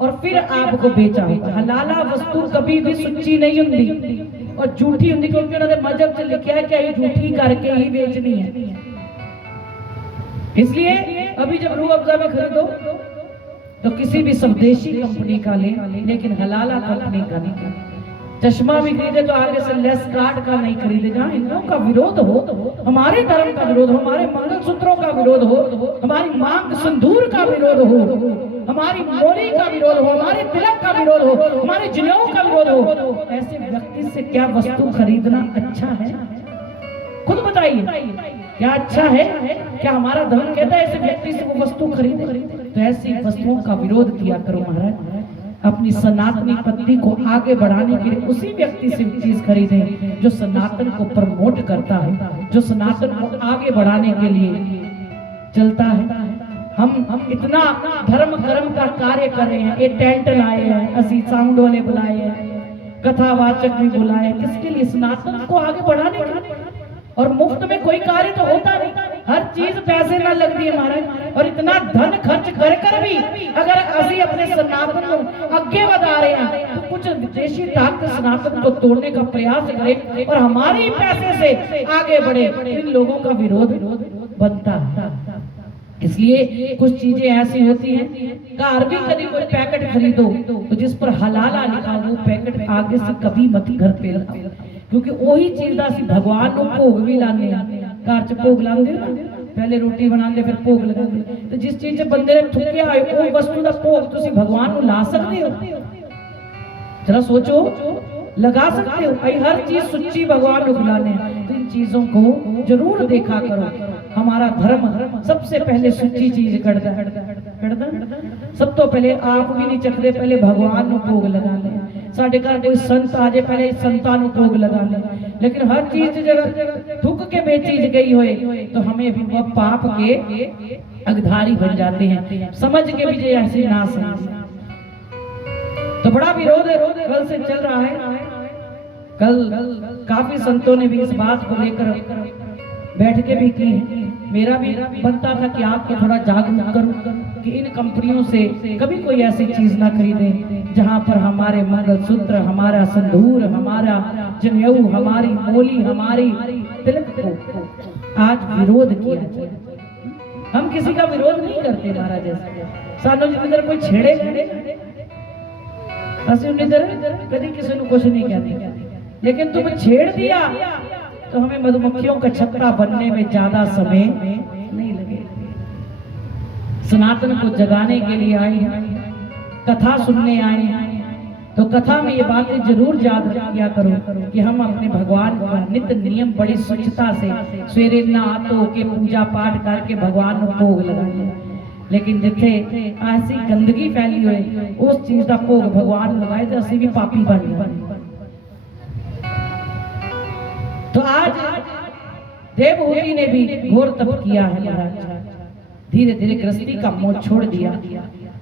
और फिर आपको बेचा होगा। हलाला वस्तु कभी भी सच्ची नहीं होती और झूठी होती, क्योंकि उन्होंने मजहब से लिखा है कि ये झूठी करके ही बेचनी है। इसलिए अभी जब रूह अफ़ज़ा में खरीदो तो किसी भी स्वदेशी कंपनी का ले, लेकिन हलाला कंपनी का नहीं। चश्मा भी खरीदे तो आगे से लेस्कार्ट का नहीं खरीदे। जहाँ हिंदुओं का विरोध हो, हमारे धर्म का विरोध हो, हमारे मंगलसूत्रों का विरोध हो, हमारी मांग सिंदूर का विरोध हो, हमारी मोली का विरोध हो, हमारे तिलक का विरोध हो, हमारे जनेऊ का विरोध हो, ऐसे व्यक्ति से क्या वस्तु खरीदना अच्छा है? खुद बताइए, क्या अच्छा है? क्या हमारा धर्म कहता है ऐसे व्यक्ति से वो वस्तु खरीदे? तो ऐसी वस्तुओं का विरोध किया करो महाराज। अपनी सनातनी पद्धति को आगे बढ़ाने के लिए उसी व्यक्ति से चीज खरीदे जो सनातन को प्रमोट करता है, जो सनातन को आगे बढ़ाने के लिए चलता है। हम इतना धर्म कर्म का कार्य कर रहे हैं, ये टेंट लाए हैं, असी साउंड वाले बुलाए हैं, कथावाचक भी बुलाए, किसके लिए? सनातन को आगे बढ़ाने के लिए। और मुफ्त में कोई कार्य तो होता नहीं, हर चीज पैसे ना लगती है महाराज। और इतना धन खर्च कर भी अगर असी अपने सनातन को आगे बढ़ा रहे हैं तो कुछ विदेशी ताकत सनातन को तोड़ने का प्रयास करे और हमारे ही पैसे से आगे बढ़े, इन लोगों का विरोध बनता है। इसलिए कुछ चीजें ऐसी होती हैं, कार भी कभी कोई पैकेट खरीदो तो जिस पर हलाला लिखा वो पैकेट आगे से कभी मत घर पे लाओ, क्योंकि वही चीज असी भगवान को भोग भी लाने, घर च भोग लाते ना, पहले रोटी बनाते फिर भोग लगाते। तो जिस चीज से बंदे ने थुकिया है वो वस्तु का भोग तुसी भगवान को ला सकते हो? जरा सोचो, लगा सकते हो? भाई हर चीज सच्ची भगवान को खिलाने, तो इन चीजों को जरूर देखा करो। हमारा धर्म सबसे पहले सच्ची चीज करता है। ਤੋਂ ਪਹਿਲੇ ਆਪ ਵੀ ਨਹੀਂ ਚੱਕਦੇ, ਪਹਿਲੇ ਭगवान ਨੂੰ ਭੋਗ ਲਗਾਉਂਦੇ ਆ। ਸਾਡੇ ਘਰ ਕੋਈ ਸੰਤ ਆ ਜਾਏ, ਪਹਿਲੇ ਸੰਤਾਂ ਨੂੰ ਭੋਗ लगाने। लेकिन हर चीज जगह थूक के बेचीज गई होए तो हमें भी वह पाप के अगधारी बन जाते हैं, समझ के भी जो ऐसे ना समझे। तो बड़ा विरोध कल से चल रहा है। कल काफी संतों ने भी इस बात को लेकर बैठ के भी की है। मेरा भी बनता था कि आपको थोड़ा जागरूक करूं कि इन कंपनियों से कभी कोई ऐसी चीज ना खरीदे जहां पर हमारे मंगलसूत्र, हमारा संदूर, हमारा जनेऊ, हमारी मोली, हमारी तिलक को आज विरोध किया जाए। हम किसी का विरोध नहीं करते महाराज, सानू जिधर कोई छेड़े असि कभी किसी को कुछ नहीं कहते, लेकिन तुम छेड़ दिया तो हमें मधुमक्खियों का छत्ता बनने में ज्यादा समय नहीं लगेगा। सनातन को जगाने के लिए आए हैं, कथा सुनने आए हैं, तो कथा में ये बातें जरूर याद किया करो कि हम अपने भगवान का नित्य नियम बड़ी स्वच्छता से सवेरे नहा धो के पूजा पाठ करके भगवान को भोग लगाए। लेकिन जिथे ऐसी गंदगी फैली हुई उस चीज का भोग भगवान लगाए तो असि भी पापी बन गए। तो आज देवहूति ने भी घोर तप किया है महाराज, धीरे धीरे गृहस्थी का मोह छोड़ दिया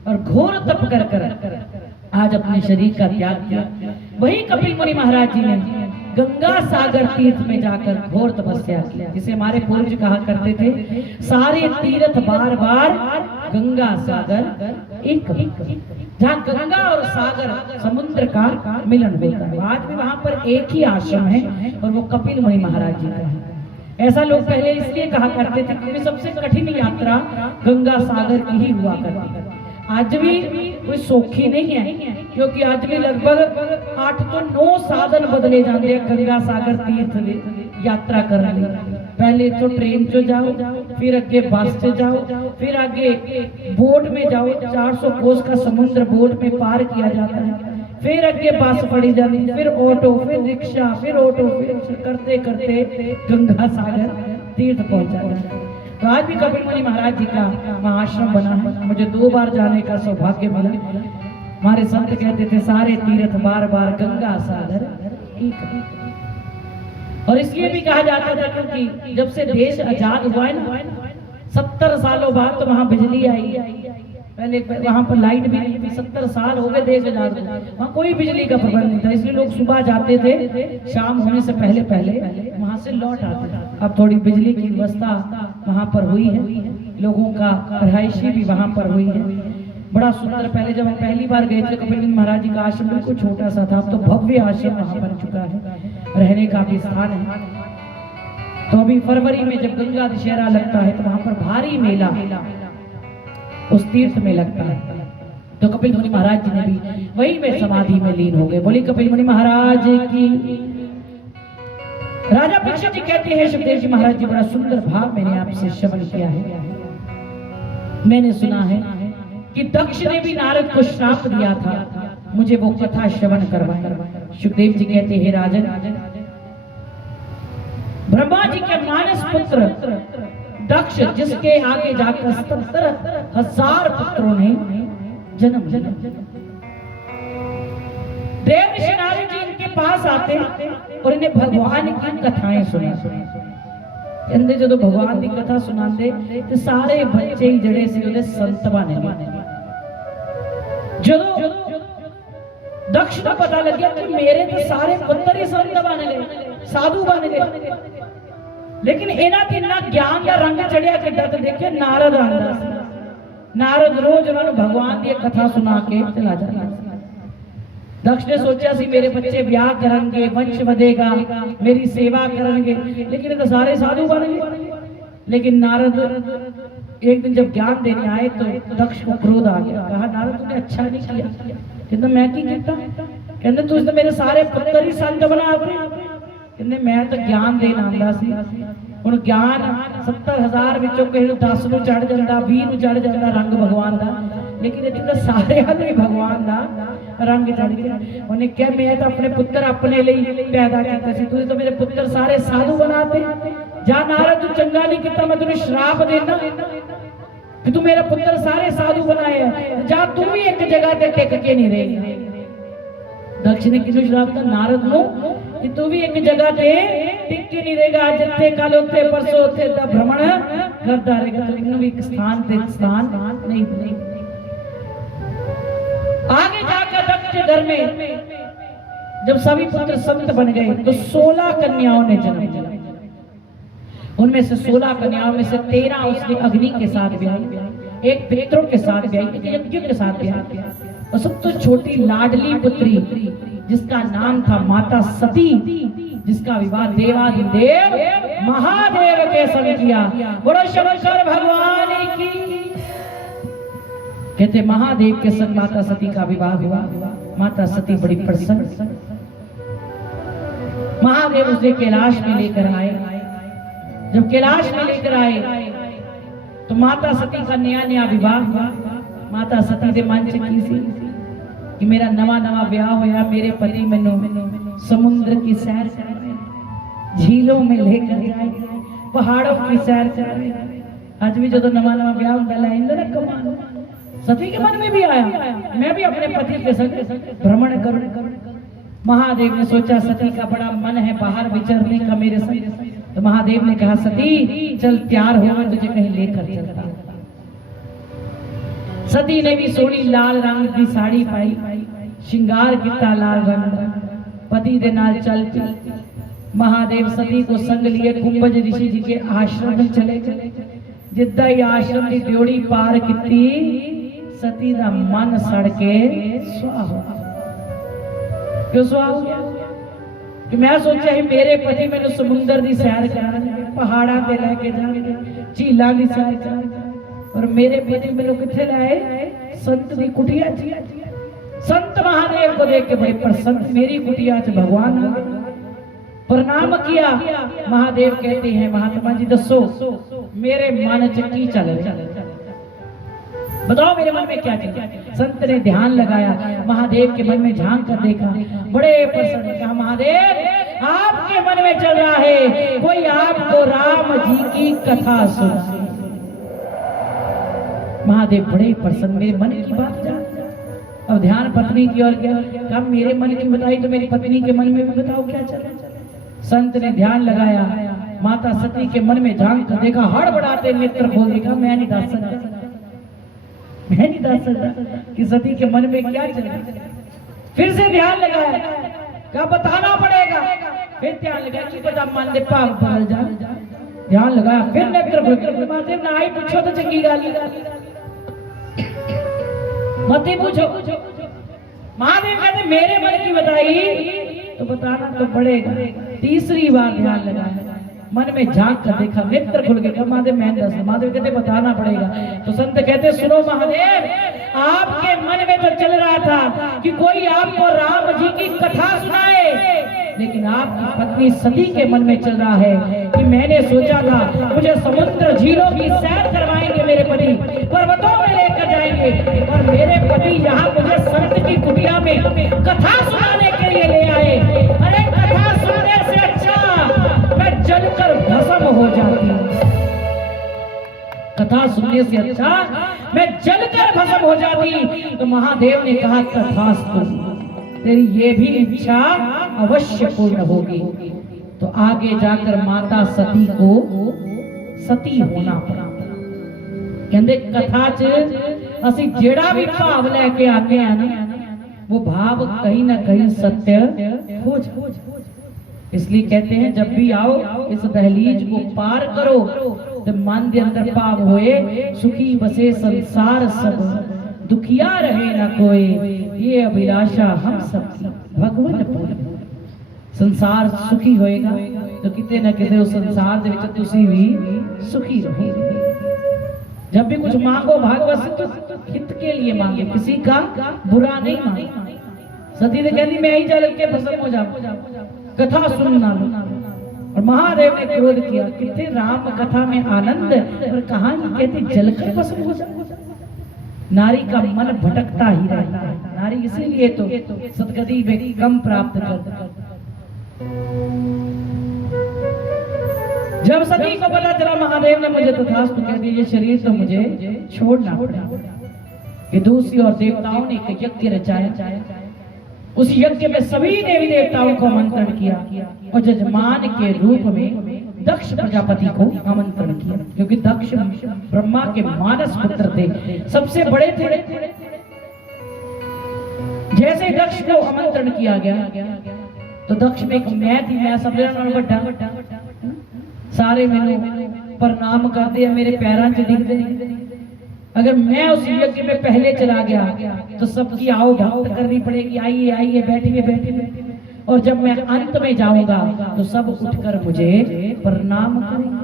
और घोर तप कर कर आज अपने शरीर का त्याग किया। वही कपिल मुनि महाराज जी ने गंगा सागर तीर्थ में जाकर घोर तपस्या किया, जिसे हमारे पूर्वज कहा करते थे सारे तीर्थ बार बार गंगा सागर एक, जहाँ गंगा और सागर समुद्र का मिलन होता है। आज भी वहां पर एक ही आश्रम है और वो कपिल मुनि महाराज जी का है। ऐसा लोग पहले इसलिए कहा करते थे क्योंकि सबसे कठिन यात्रा गंगा सागर की ही हुआ करती है। आज भी कोई सौखी नहीं है, क्योंकि आज भी लगभग 8 तो 9 साधन बदले जाते हैं गंगा सागर तीर्थ यात्रा करने। पहले तो ट्रेन से जाओ, फिर आगे बस से जाओ, फिर आगे बोट में जाओ, 400 कोस का समुद्र बोट में पार किया जाता है, फिर आगे बस पड़ी जाती है, फिर ऑटो, फिर रिक्शा, फिर ऑटो, फिर करते करते गंगा सागर तीर्थ पहुंच जाता है। तो आज भी कपिल मुनि महाराज जी का महाआश्रम बना है। मुझे 2 बार जाने का सौभाग्य मिला। हमारे संत कहते थे सारे तीर्थ बार बार गंगा सागर एक। और इसलिए भी कहा जाता था क्योंकि जब से देश आजाद हुआ है ना, 70 सालों बाद तो वहां बिजली आई। पहले वहां पर लाइट भी नहीं थी, 70 साल हो गए देश आजाद हुए, वहां कोई बिजली का प्रबंध नहीं था। इसलिए लोग सुबह जाते थे, शाम होने से पहले पहले वहां से लौट आते थे। अब थोड़ी बिजली की व्यवस्था वहां पर हुई है, लोगों का रहायशी भी वहां पर हुई है। बड़ा सुंदर, पहले जब हम पहली बार गए थे कपिल मुनि महाराज जी का आश्रम बिल्कुल छोटा सा था, अब तो भव्य आश्रम वहां बन चुका है, रहने का भी स्थान है। तो अभी फरवरी में जब गंगा दशहरा लगता है तो वहां पर भारी मेला उस तीर्थ में लगता है। तो कपिल मुनि महाराज जी ने भी वही में समाधि में लीन हो गए। बोली कपिल मुनि महाराज की। राजा परीक्षित जी कहते हैं सुखदेव जी महाराज जी बड़ा सुंदर भाव मैंने आपसे श्रवण किया है। मैंने सुना है कि दक्ष ने भी नारद को श्राप दिया था, मुझे वो कथा श्रवण करवाए। सुखदेव जी कहते हैं राजन, ब्रह्मा जी के मानस पुत्र दक्ष, जिसके आगे जाकर 70,000 पुत्रों ने जन्म लिया। देव ऋषि नारद जी इनके पास आते और इन्हें भगवान की कथाएं सुनाते। जो भगवान की कथा सुनाते तो सारे बच्चे ही जड़े से उन्हें संत बने। जो दक्ष को पता लग गया कि मेरे तो सारे पुत्र ही संत बने गए, साधु बने गए, लेकिन इन्हां ते इन्ना ज्ञान का रंग चढ़िया कि दर्द देखे नारद आंदा सी। नारद रोज उन्होंने भगवान की कथा सुना के चला जाता। दक्ष ने सोचा सी मेरे बच्चे ब्याह करेंगे, वंश बढ़ेगा, मेरी सेवा करेंगे, लेकिन तो सारे साधु बन गए। लेकिन नारद एक दिन जब ज्ञान देने आए तो दक्ष को क्रोध आ गया। कहा नारद तूने अच्छा नहीं किया। कहते मैं की किया? कहते तू तो मेरे सारे पुत्र ही संत बना दे। मैं तो ज्ञान देना आंदा सी, हुण ज्ञान 70,000 विचों किसी 10 ਨੂੰ ਚੜ ਜਾਂਦਾ, 20 ਨੂੰ ਚੜ ਜਾਂਦਾ रंग भगवान का, लेकिन इतने तो सारे ही भगवान का रंग चढ़ गया। उन्हें क्या मैं तो अपने पुत्र अपने लिए पैदा किया सी, तुझे तो मेरे पुत्र सारे साधु बनाते। जा नारद तू चंगा नहीं किया, मैं तुझे श्राप देना कि तू मेरे पुत्र सारे साधु बनाए, जा तू भी जगह ते टिक के नहीं रही। दक्ष ने किनु श्राप था नारद नु कि तू भी एक जगह ते टिक के नहीं रहेगा, जिथे कल उथे परसों उथे दा भ्रमण करता रहेगा, तो इन्हों भी एक स्थान ते स्थान नहीं बने। आगे जाकर दक्ष के घर में जब सभी पुत्र संत बन गए तो 16 कन्याओं ने जन्म लिया। उनमें से 16 कन्याओं में से 13 उसने अग्नि के साथ ब्याही, एक पितरों के साथ ब्याही, एक यज्ञ के साथ ब्याही, और सबसे छोटी लाडली पुत्री जिसका नाम था माता सती, जिसका विवाह देवाधिदेव महादेव के संग किया। बोलो शंकर भगवान की। कहते महादेव के संग माता सती का विवाह हुआ। माता सती बड़ी प्रसन्न, महादेव उसे कैलाश में लेकर आए। जब कैलाश में लेकर आए तो माता सती का नया नया विवाह हुआ। माता सती ने मन च की सी कि मेरा नवा नवा ब्याह होया, मेरे पति मैनू समुद्र की सैर कराए, झीलों में लेकर जाए, पहाड़ों की सैर कराए। आज भी जो नवा नवा ब्याह होता है ना कमान, सती के मन में भी आया मैं भी अपने पति के संग भ्रमण करूं। महादेव ने सोचा सती का बड़ा मन है बाहर विचरने का मेरे संग, तो महादेव ने कहा सती चल तैयार हो, मैं तुझे कहीं लेकर चलता। सती ने भी सोनी लाल रंग की साड़ी पाई, श्रृंगार किया लाल रंग, पति दे नाल चल पी। महादेव सती को संग लिए कुंभज ऋषि जी के आश्रम में चले गए। जिद्दा ही आश्रम की ड्योड़ी पार की सती का मन सड़ के सुहा हो गया। क्यों सुहा हो गया? कि मैं सोचा ही मेरे पति मैंने समुंदर की सैर कराने, पहाड़ा ते लेके जाने, झीलों की सैर कराने, और मेरे पति मैंने किथे लाए? संत की कुटिया। संत महादेव को देख के बड़े प्रसन्न, मेरी कुटिया च भगवान आ गए। प्रणाम किया। महादेव कहते हैं महात्मा जी दसो मेरे मन च की चल रहा, बताओ मेरे मन में क्या चल रहा है? संत ने ध्यान लगाया, महादेव के मन में झांक कर देखा, बड़े प्रसन्न, कहा महादेव आपके मन में चल रहा है कोई आपको राम जी की कथा सुना। महादेव बड़े प्रसन्न, मेरे मन की बात जान। अब ध्यान पत्नी की ओर गया, कहा मेरे मन की बताई तो मेरी पत्नी के मन में भी बताओ क्या चल रहा है। संत ने ध्यान लगाया, माता सती के मन में झांक कर देखा, हड़बड़ाते नेत्र खोल देखा, मैं नहीं दस सकता कि सती के मन में क्या चल रहा है। फिर से ध्यान लगाया, क्या बताना पड़ेगा। फिर ध्यान लगाया कि पता मन दे भाव बदल जा। ध्यान लगाया, फिर नेत्र खोल, महादेव ना ही पूछो तो चंगी गाली मत ही पूछो। महादेव कहते मेरे मन की बताई तो बताना तो पड़ेगा। तीसरी बार ध्यान लगाया, मन में झांक कर देखा, नेत्र खुल गए, महादेव मैं दस। महादेव कहते बताना पड़ेगा। तो संत कहते सुनो महादेव, आपके मन में तो चल रहा था कि कोई आपको राम जी की कथा सुनाए, लेकिन आपकी पत्नी सती के मन में चल रहा है कि मैंने सोचा था मुझे समुद्र झीलों की सैर करवाएंगे मेरे पति, पर्वतों में लेकर जाएंगे, और मेरे पति यहाँ मुझे संत की कुटिया में कथा सुनाने के लिए ले आए। अरे कथा सुनने से अच्छा मैं जलकर भस्म हो जाती, कथा सुनने से अच्छा मैं जलकर भस्म हो जाती। तो महादेव ने कहा तथास्तु, तेरी ये भी इच्छा अवश्य पूर्ण होगी। तो आगे जाकर माता सती को सती होना पड़ा। कहते कथा च असी जेड़ा भी भाव लेके आते हैं ना, वो भाव कहीं ना कहीं सत्य हो जाए। इसलिए कहते हैं जब भी आओ इस दहलीज को पार करो तो मन के अंदर भाव होए, सुखी बसे संसार सब, दुखिया रहे ना कोई, ये अभिलाषा हम सबकी भगवान पूर्ण। संसार सुखी होएगा तो किते ना किते उस संसार दे विच तुसी भी सुखी रहोगे। जब भी कुछ मांगो भागवत तो हित के लिए मांगे, किसी का बुरा नहीं मांगे। सती ने कहती मैं ही जल के भस्म हो जाऊं, कथा सुनना। और महादेव ने क्रोध किया, कितने राम कथा में आनंद, और कहां कहते जलकर भस्म हो जाऊं। नारी का मन भटकता ही रहता है, नारी इसीलिए तो सदगति में कम प्राप्त करता। जब सती को पता चला महादेव ने मुझे तथास्तु कह दिया, ये शरीर तो मुझे छोड़ना पड़ा। विदुषी और देवताओं ने एक यज्ञ रचाया। उस यज्ञ में सभी देवी देवताओं को आमंत्रण किया और जजमान के रूप में दक्ष प्रजापति को आमंत्रण किया, क्योंकि दक्ष ब्रह्मा के मानस पुत्र थे, सबसे बड़े थे। जैसे दक्ष को आमंत्रण किया गया तो दक्ष में एक मैं थी, मैं समझना बड़ा सारे मैंने प्रणाम कर दिया, मेरे पैरों च दिख गए। अगर मैं उस यज्ञ में पहले चला गया तो सबकी आओ भक्त करनी पड़ेगी, आइए आइए बैठिए बैठिए, और जब मैं अंत में जाऊंगा तो सब उठकर मुझे प्रणाम करेंगे।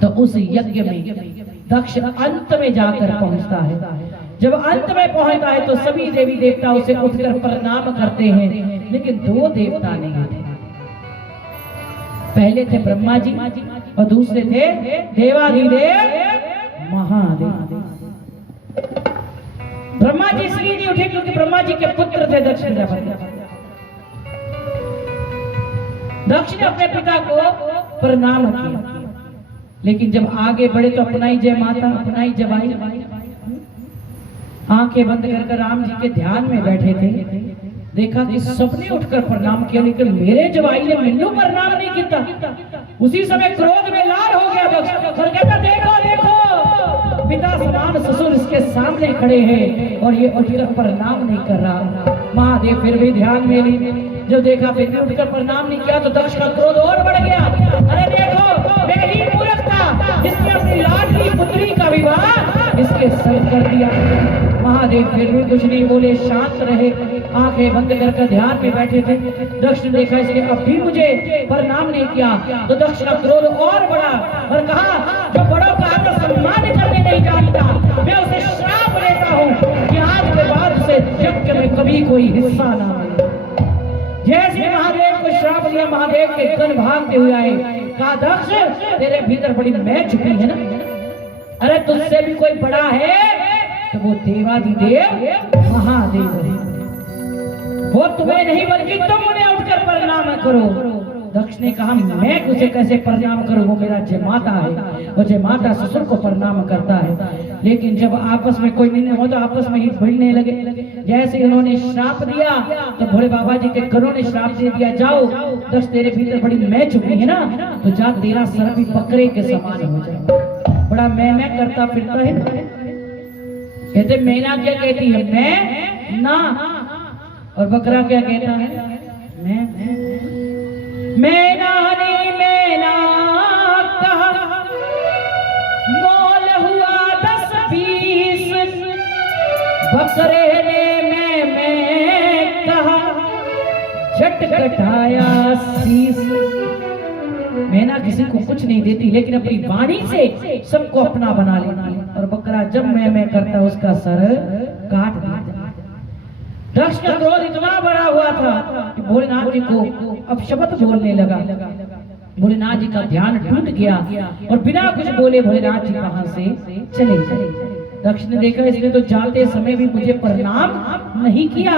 तो उस यज्ञ में दक्ष अंत में जाकर पहुंचता है। जब अंत में पहुंचता है तो सभी देवी देवता उसे उठकर प्रणाम करते हैं, लेकिन दो देवता नहीं थे। पहले थे ब्रह्मा जी और दूसरे थे देवाधिदेव महादेव। ब्रह्मा जी इसलिए नहीं उठे क्योंकि ब्रह्मा जी के पुत्र थे दक्ष प्रजापति। दक्ष ने अपने पिता को प्रणाम किया, लेकिन जब आगे बढ़े तो अपना ही जय माता, अपना ही जवाई, आंखें बंद कर राम जी के ध्यान में बैठे थे। देखा कि सबने उठकर प्रणाम किया, लेकिन मेरे जवाई ने मैनू प्रणाम नहीं किया। उसी समय क्रोध में लाल हो गया दक्ष और कहता देखो देखो पिता समान ससुर इसके सामने खड़े हैं और ये उठकर प्रणाम नहीं कर रहा। महादेव फिर भी ध्यान में ली, जब देखा फिर भी उठकर प्रणाम नहीं किया तो दक्ष का क्रोध और बढ़ गया। अरे देखो मेरी मूर्ख था, इसने अपनी लाडली पुत्री का विवाह इसके संग कर दिया। महादेव फिर भी कुछ नहीं बोले, शांत रहे, आंखें बंद कर ध्यान में बैठे थे। दक्ष ने देखा इसने अब भी मुझे प्रणाम नहीं किया तो दक्ष का क्रोध और बढ़ा और कहा जो बड़ों का आदर सम्मान करने नहीं जानता, मैं उसे श्राप देता हूँ कि आज के बाद उसे यज्ञ में कभी कोई हिस्सा ना मिले। जैसे महादेव को श्राप दिया, महादेव के गण भागते हुए आए, कहा दक्ष तेरे भीतर बड़ी मैं छुपी है ना, अरे तुझसे भी कोई बड़ा है तो वो देवाधिदेव महादेव है, वो तुम्हें नहीं बल्कि तुम उन्हें उठकर प्रणाम करो। दक्ष ने कहा मैं उसे कैसे प्रणाम करूं, वो मेरा जमाता है और जमाता ससुर को प्रणाम करता है। लेकिन जब आपस में कोई निर्णय हो तो आपस में ही भिड़ने लगे। जैसे उन्होंने श्राप दिया तो भोले बाबा जी के गणों ने श्राप दे दिया, जाओ दक्ष तेरे भीतर बड़ी मैं छुपी है ना, तो जा तेरा सर भी बकरे के समान हो जाए। बड़ा मैं करता फिरता है। कहते मैना क्या कहती है, मैं ना, और बकरा क्या कहता है, मैना ने मैना कहा, मोल हुआ 10-20, बकरे ने मैं कहा, झटकटाया शीश। मैना किसी को कुछ नहीं देती लेकिन अपनी वाणी से सबको अपना बना लेती है, और बकरा जब मैं करता उसका सर काट देता। दक्ष का क्रोध इतना बड़ा हुआ था कि भोलेनाथ जी को अब शब्द बोलने लगा। भोलेनाथ जी का ध्यान टूट गया और बिना कुछ बोले भोलेनाथ जी वहां से चले गए। दक्ष ने देखा इसने तो जाते समय भी मुझे प्रणाम नहीं किया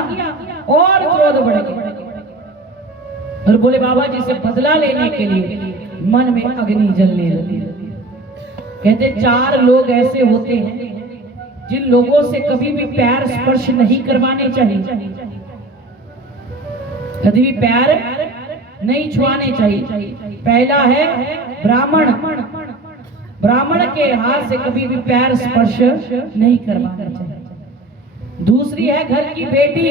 और क्रोध बढ़ गया, और बोले बाबा जी से बदला लेने के लिए मन में अग्नि जलने लगी। कहते 4 लोग ऐसे होते हैं जिन लोगों से कभी भी पैर स्पर्श नहीं करवाने चाहिए, कभी भी पैर नहीं छुआने चाहिए। पहला है ब्राह्मण, ब्राह्मण के हाथ से कभी भी पैर स्पर्श नहीं करवाना चाहिए। दूसरी है घर की बेटी,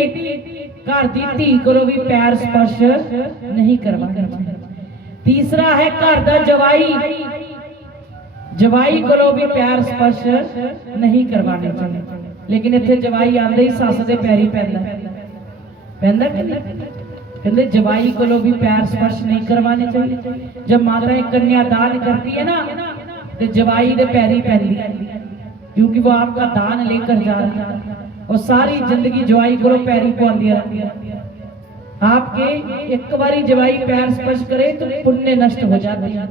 घर दीती को भी पैर स्पर्श नहीं करवाना चाहिए। तीसरा है घर दा जवाई, जवाई को भी प्यार स्पर्श नहीं करवाने चाहिए। लेकिन इतने जवाई आंदे ही सस दे पैरी पैंदा कहते जवाई को भी प्यार स्पर्श नहीं करवाने चाहिए। जब माताएं कन्यादान करती है ना तो जवाई दे पैरी पैंदी, क्योंकि वो आपका दान लेकर जा रहा है और सारी जिंदगी जवाई को पैरी पौंदी रहती है। आपके एक बारी जवाई पैर स्पर्श करे तो पुण्य नष्ट हो जाता है।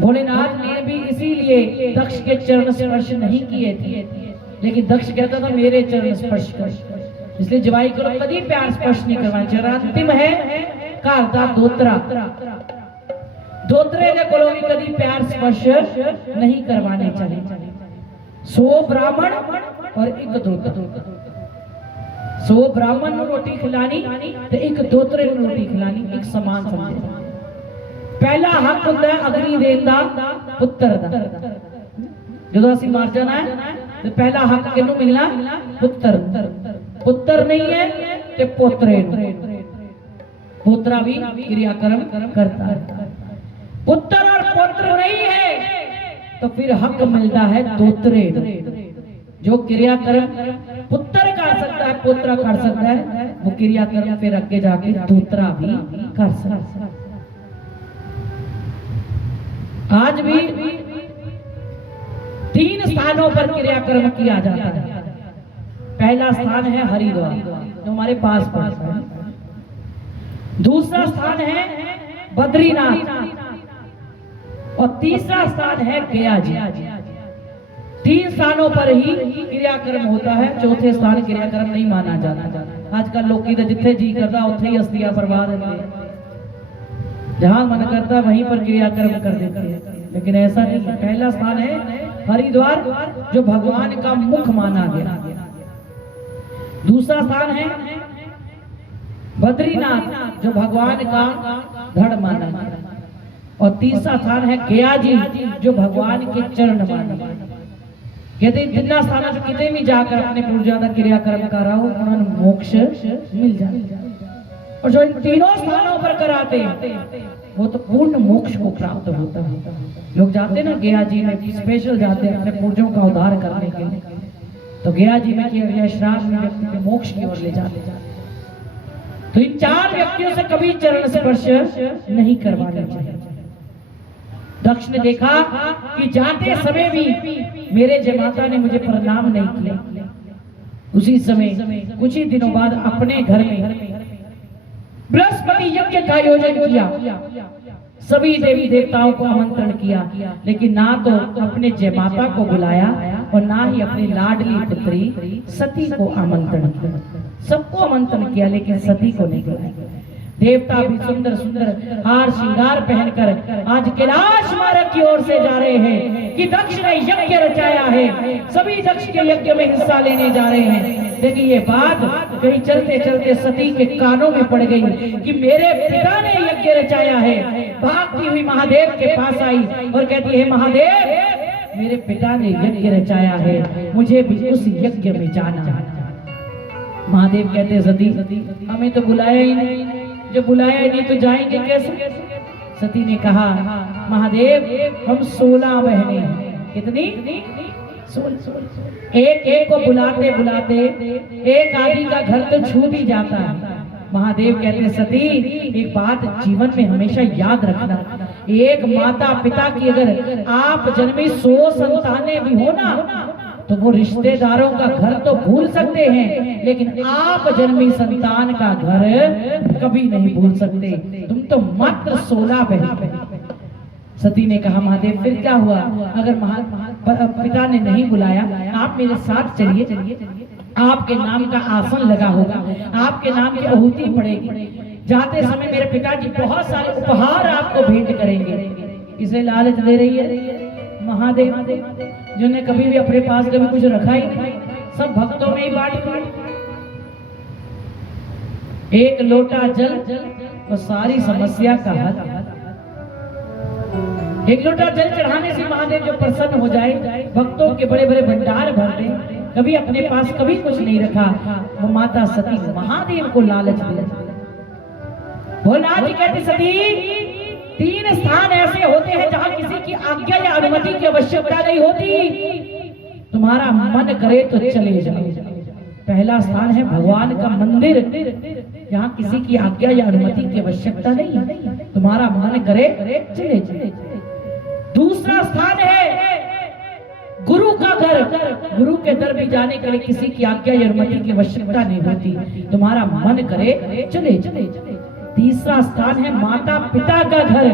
भोलेनाथ ने भी इसीलिए दक्ष के चरण स्पर्श नहीं किए थे, लेकिन दक्ष कहता था मेरे चरण स्पर्श कर, इसलिए जवाई को कभी प्यार स्पर्श नहीं करवाना चाहिए। अंतिम है घर दा दोतरा, दोतरे ने को भी कभी प्यार स्पर्श नहीं करवाने चाहिए। 100 ब्राह्मण और एक दोत्र। 100 ब्राह्मण ਨੂੰ ਰੋਟੀ ਖਿਲਾਣੀ ਤੇ ਇੱਕ ਦੋਤਰੇ ਨੂੰ ਰੋਟੀ ਖਿਲਾਣੀ, ਇੱਕ ਸਮਾਨ ਸਮਝੇ। ਪਹਿਲਾ ਹੱਕ ਹੁੰਦਾ ਹੈ ਅਗਨੀ ਦੇਣ ਦਾ, ਪੁੱਤਰ ਦਾ। ਜਦੋਂ ਅਸੀਂ ਮਰ ਜਾਣਾ ਹੈ ਤੇ ਪਹਿਲਾ ਹੱਕ ਕਿਹਨੂੰ ਮਿਲਣਾ? ਪੁੱਤਰ। ਪੁੱਤਰ ਨਹੀਂ ਹੈ ਤੇ ਪੋਤਰੇ ਨੂੰ। पोत्रा भी क्रियाक्रम करता है। पुत्र और पुत्र नहीं है तो फिर हक मिलता है दोत्रे। जो क्रियाक्रम पुत्र कर सकता है, पुत्र कर सकता है, वो क्रियाक्रम फिर आगे जाके दोत्रा भी कर सकता है। आज भी 3 स्थानों पर क्रियाक्रम किया जाता है। पहला स्थान है हरिद्वार जो हमारे पास पड़ता है। दूसरा स्थान है बद्रीनाथ और तीसरा स्थान है गया जी। 3 स्थानों पर ही क्रियाक्रम होता है, चौथे स्थान क्रियाक्रम नहीं माना जाता। आजकल लोग की तो जिथे जी करता उथे ही अस्थियां बर्बाद है, जहां मन करता वहीं पर क्रियाक्रम कर देते हैं, लेकिन ऐसा नहीं है। पहला स्थान है हरिद्वार जो भगवान का मुख माना गया। दूसरा स्थान है बद्रीनाथ जो भगवान का धड़ माना गया, और तीसरा स्थान है गया जी जो भगवान के चरण माना। कहते जिन्ना स्थान कितने भी जाकर अपने पूजा का क्रियाक्रम करा हो उन्होंने मोक्ष मिल जाए, और जो इन तीनों स्थानों पर कराते हैं वो तो पूर्ण मोक्ष को प्राप्त होता है। लोग जाते ना गया जी में, स्पेशल जाते हैं अपने पूर्वजों का उद्धार करने के लिए, तो गया जी में किया गया श्राद्ध में व्यक्ति को मोक्ष की ओर ले जाते। तो इन 4 व्यक्तियों से कभी चरण स्पर्श नहीं करवाना चाहिए। दक्ष ने देखा कि जाते समय भी मेरे जमाता ने मुझे प्रणाम नहीं किया। उसी समय कुछ ही दिनों बाद अपने घर में बृहस्पति यज्ञ का आयोजन किया, सभी देवी देवताओं को आमंत्रण किया, लेकिन ना तो अपने जयमाता को बुलाया और ना ही अपनी लाडली पुत्री सती को आमंत्रण किया। सबको आमंत्रण किया लेकिन सती को नहीं बुलाया। देवता भी सुंदर सुंदर हार श्रृंगार पहनकर आज कैलाश मार्ग की ओर से जा रहे हैं कि दक्ष ने यज्ञ रचाया है, सभी दक्ष के यज्ञ में हिस्सा लेने जा रहे हैं। लेकिन ये बात कहीं चलते चलते सती के कानों में पड़ गई कि मेरे पिता ने यज्ञ रचाया है। भागती हुई महादेव के पास आई और कहती है, महादेव मेरे पिता ने यज्ञ रचाया है, मुझे भी उस यज्ञ में जाना है। महादेव कहते सती हमें तो बुलाया ही नहीं, जब बुलाया ही नहीं तो जाएंगे कैसे? सती ने कहा, महादेव हम 16 बहनें हैं। कितनी? 16। एक एक को बुलाते बुलाते एक आदि का घर तो छूट ही जाता है। महादेव कहते सती एक बात जीवन में हमेशा याद रखना, एक माता पिता की अगर आप जन्मी 100 संतानें भी हो ना तो वो रिश्तेदारों का घर तो भूल सकते हैं, लेकिन आप जन्मी संतान का घर कभी नहीं भूल सकते। तुम तो मात्र 16 बहन। सती ने कहा, महादेव फिर क्या हुआ? अगर पिता ने नहीं बुलाया, आप मेरे साथ चलिए, आपके नाम का आसन लगा होगा, आपके नाम की आहुति पड़ेगी। जाते समय मेरे पिताजी बहुत सारे उपहार आपको भेंट करेंगे। इसे लालच दे रही है महादेव, जिन्होंने कभी भी अपने पास कभी कुछ रखा ही नहीं, सब भक्तों में ही बांट दिया। एक लोटा जल और सारी समस्या का हल। एक लोटा जल चढ़ाने से महादेव जो प्रसन्न हो जाए, भक्तों के बड़े बड़े भंडार भर दे। कभी अपने पास कभी कुछ नहीं रखा, वो माता सती महादेव को लालच दिया। भोलानाथ जी कहते सती 3 स्थान ऐसे होते हैं जहां किसी की आज्ञा या अनुमति की आवश्यकता नहीं होती, तुम्हारा मन करे तो चले जाओ। पहला स्थान है भगवान का मंदिर, जहां किसी की आज्ञा या अनुमति की आवश्यकता नहीं है, तुम्हारा मन करे चले जाओ। दूसरा स्थान है गुरु का घर, गुरु के दर भी जाने के लिए किसी की आज्ञा या अनुमति की आवश्यकता नहीं होती, तुम्हारा मन करे चले चले। तीसरा स्थान है माता पिता का घर,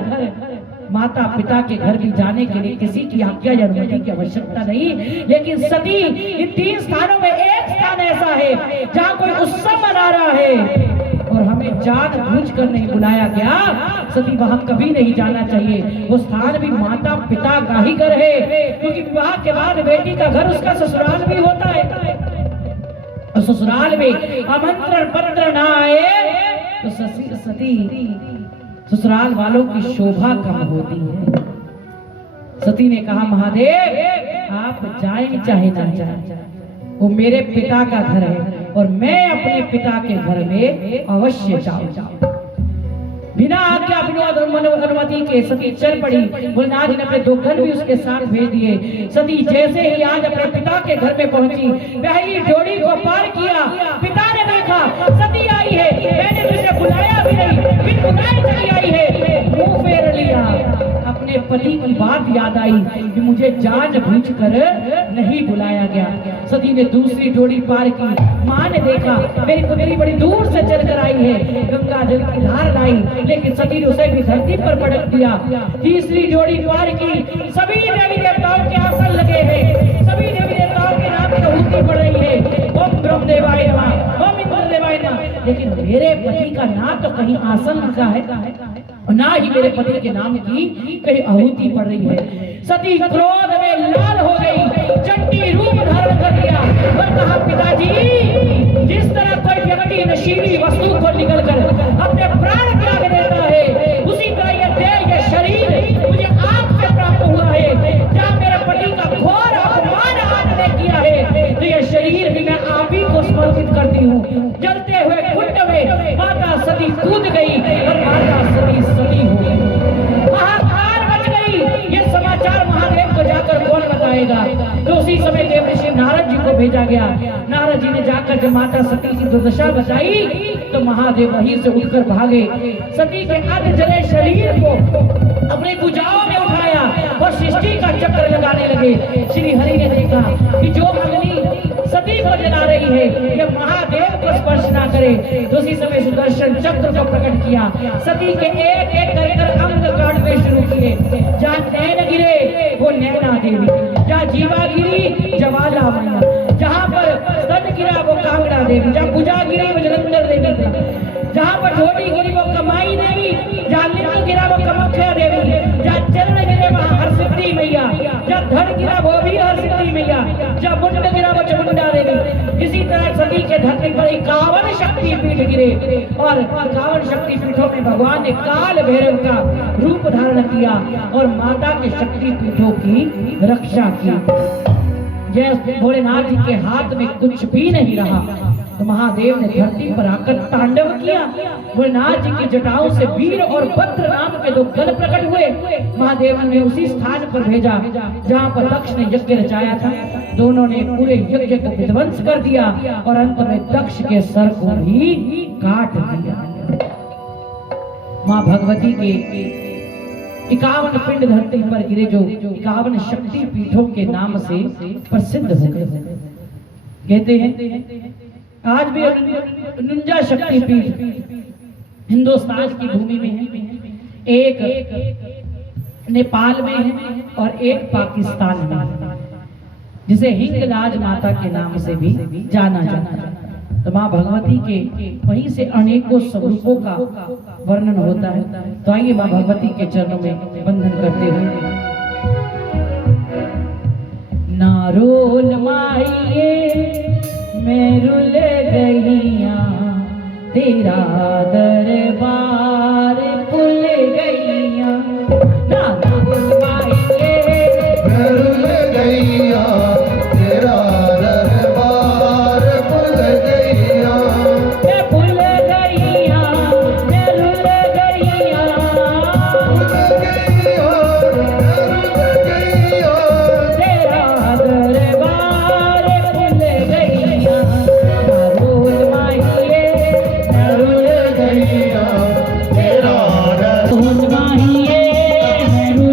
माता पिता के घर भी जाने के लिए किसी की आज्ञा या अनुमति की आवश्यकता नहीं। लेकिन सती इन 3 स्थानों में एक स्थान ऐसा है जहां कोई उत्सव मना रहा है और हम हमें जानबूझकर नहीं बुलाया गया, सती वहां कभी नहीं जाना चाहिए। वो स्थान भी माता पिता का ही घर है, क्योंकि विवाह के बाद बेटी का घर उसका ससुराल भी होता है। और ससुराल में आमंत्रण पत्र ना आए तो सती ससुराल वालों की शोभा कम होती है। सती ने कहा, महादेव आप जाएं चाहे ना जाएं, वो मेरे पिता का घर है और मैं अपने पिता के घर में अवश्य जाऊं। बिना आज्ञा बिना अनुमति के सती चल पड़ी। भोलेनाथ जी ने अपने 2 गण भी उसके साथ भेज दिए। सती जैसे ही आज अपने पिता के घर में पहुंची, पहली डोरी को पार किया, पिता ने देखा सती आई है, मैंने तुझे बुलाया भी नहीं, फिर बुलाए चली आई है। मुंह फेर लिया, अपने पति की बात याद आई कि मुझे जानबूझकर नहीं बुलाया गया। सती ने दूसरी डोरी पार की, माँ ने देखा मेरी पुत्री बड़ी दूर से चलकर आई है, गंगा जल की धार लाई, लेकिन सती ने उसे भी धरती पर पटक दिया। तीसरी डोरी पार की, सभी देवी देवताओं के आसन लगे हैं, सभी देवी देवताओं के नाम की आहुति पड़ रही है, ओम ब्रह्मदेवाय नमः, ओम इंद्रदेवाय नमः, लेकिन मेरे पति का नाम तो कहीं आसन लिखा है, ना ही मेरे पति के नाम की कहीं आहुति पड़ रही है। सती क्रोध में लाल हो गई, चंडी रूप धारण कर लिया और कहा, पिताजी जिस तरह कोई व्यक्ति नशीली वस्तु को निकलकर अपने प्राण त्याग देता है, उसी तरह ये देह ये शरीर मुझे आपसे प्राप्त हुआ है। जब मेरे पति का घोर अपमान आपने किया है तो ये शरीर भी मैं आप ही को समर्पित करती हूँ। जलते हुए कुंड में माता सती कूद गई और माता सती सती हो गई, हाहाकार मच गई। ये समाचार महादेव को जाकर कौन बताएगा? तो उसी समय देवऋषि नारद जी को भेजा गया। नारद जी ने जाकर जब माता सती की दुर्दशा बताई तो महादेव वहीं से उठकर भागे। सती के अर्ध जले शरीर को अपने भुजाओं में उठाया और सृष्टि का चक्र लगाने लगे। श्री हरि ने देखा कि जो अग्नि सती को जला रही है ये महादेव को स्पर्श ना करे, तो उसी समय सुदर्शन चक्र को प्रकट किया। सती के एक एक कर अंग काटने शुरू किए। जहाँ नैन गिरे वो नैना देवी, जहाँ जीवा गिरी ज्वाला मैया, जहाँ पर स्तन गिरा वो कांगड़ा देवी, जहाँ भुजा गिरी वो जलंधर देवी, जहाँ पर ढोली गिरी वो कमाई देवी, जहाँ लिंग गिरा वो कामाख्या देवी, जहाँ चरण गिरे वहाँ हरसिद्धि मैया, जहाँ धड़ गिरा वो भी हरसिद्धि मैया, जहाँ मुंड गिरा वो चामुंडा देवी। इसी तरह सती के धरती पर 51 शक्ति पीठ गिरे और 51 शक्ति पीठों में भगवान ने काल भैरव का रूप धारण किया और माता के शक्ति पीठों की रक्षा की। जय भोलेनाथ जी के हाथ में कुछ भी नहीं रहा तो महादेव ने धरती पर आकर तांडव किया। भोलेनाथ जी की जटाओं से वीर और भद्र नाम के 2 गण प्रकट हुए। महादेव ने उसी स्थान पर भेजा जहाँ पर दक्ष ने यज्ञ रचाया था। दोनों ने पूरे यज्ञ को विध्वंस कर दिया और अंत में दक्ष के सर को भी काट दिया। माँ भगवती के 51 पिंड धरती पर गिरे जो 51 शक्ति पीठों के नाम से प्रसिद्ध हो गए। कहते हैं आज भी 49 शक्ति पीठ हिंदुस्तान की भूमि में है। एक नेपाल में है और एक पाकिस्तान में है, जिसे हिंगलाज माता के नाम से भी जाना जाता है। तो माँ भगवती के वहीं से अनेकों स्वरूपों का वर्णन होता है। तो आइए माँ भगवती के चरणों में वंदन करते हुए। नारोल माइये मैं रुल गईया, तेरा दरबार भूल गईया। नारोल माइये मैं रुल गईया, तेरा दरबार भूल गईया। मैं भूल गईया, मैं रुल गईया, भूल गईया, मैं रुल गईया। तेरा दरबार भूल गईया। नारोल माइये मैं रुल गईया, तेरा नारोल माइये मैं रुल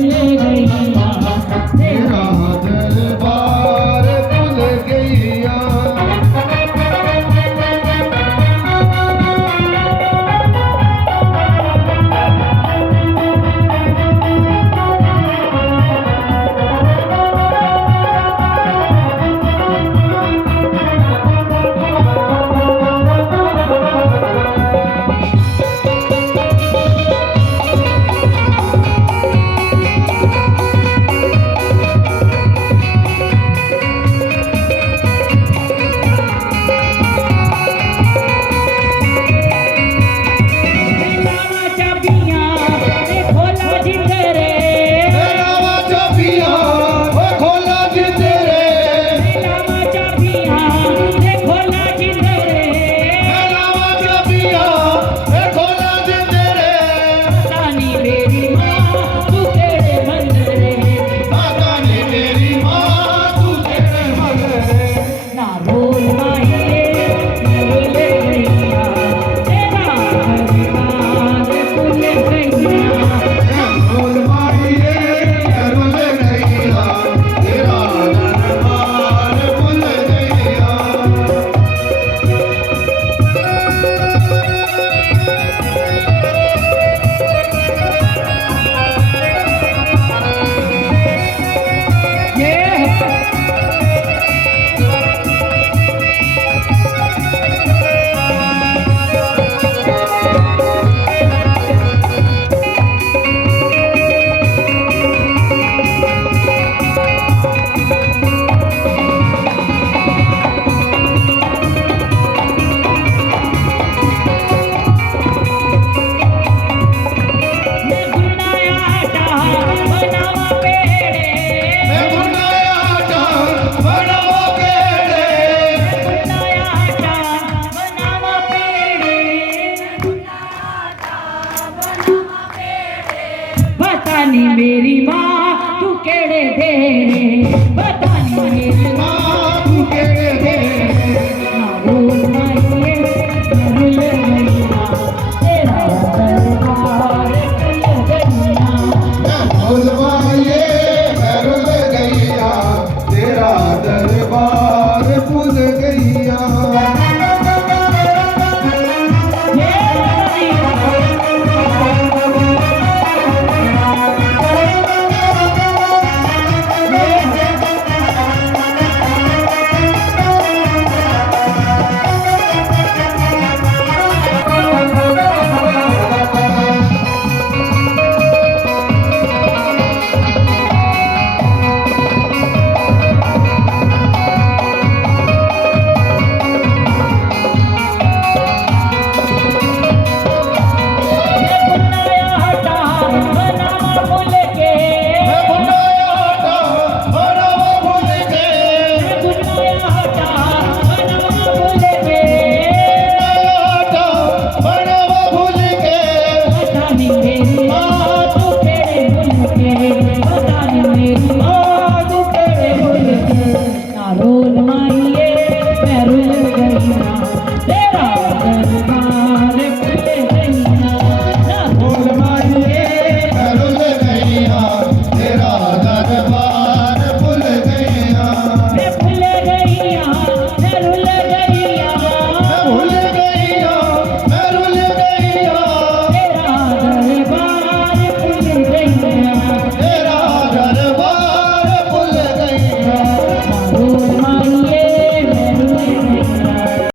माहिए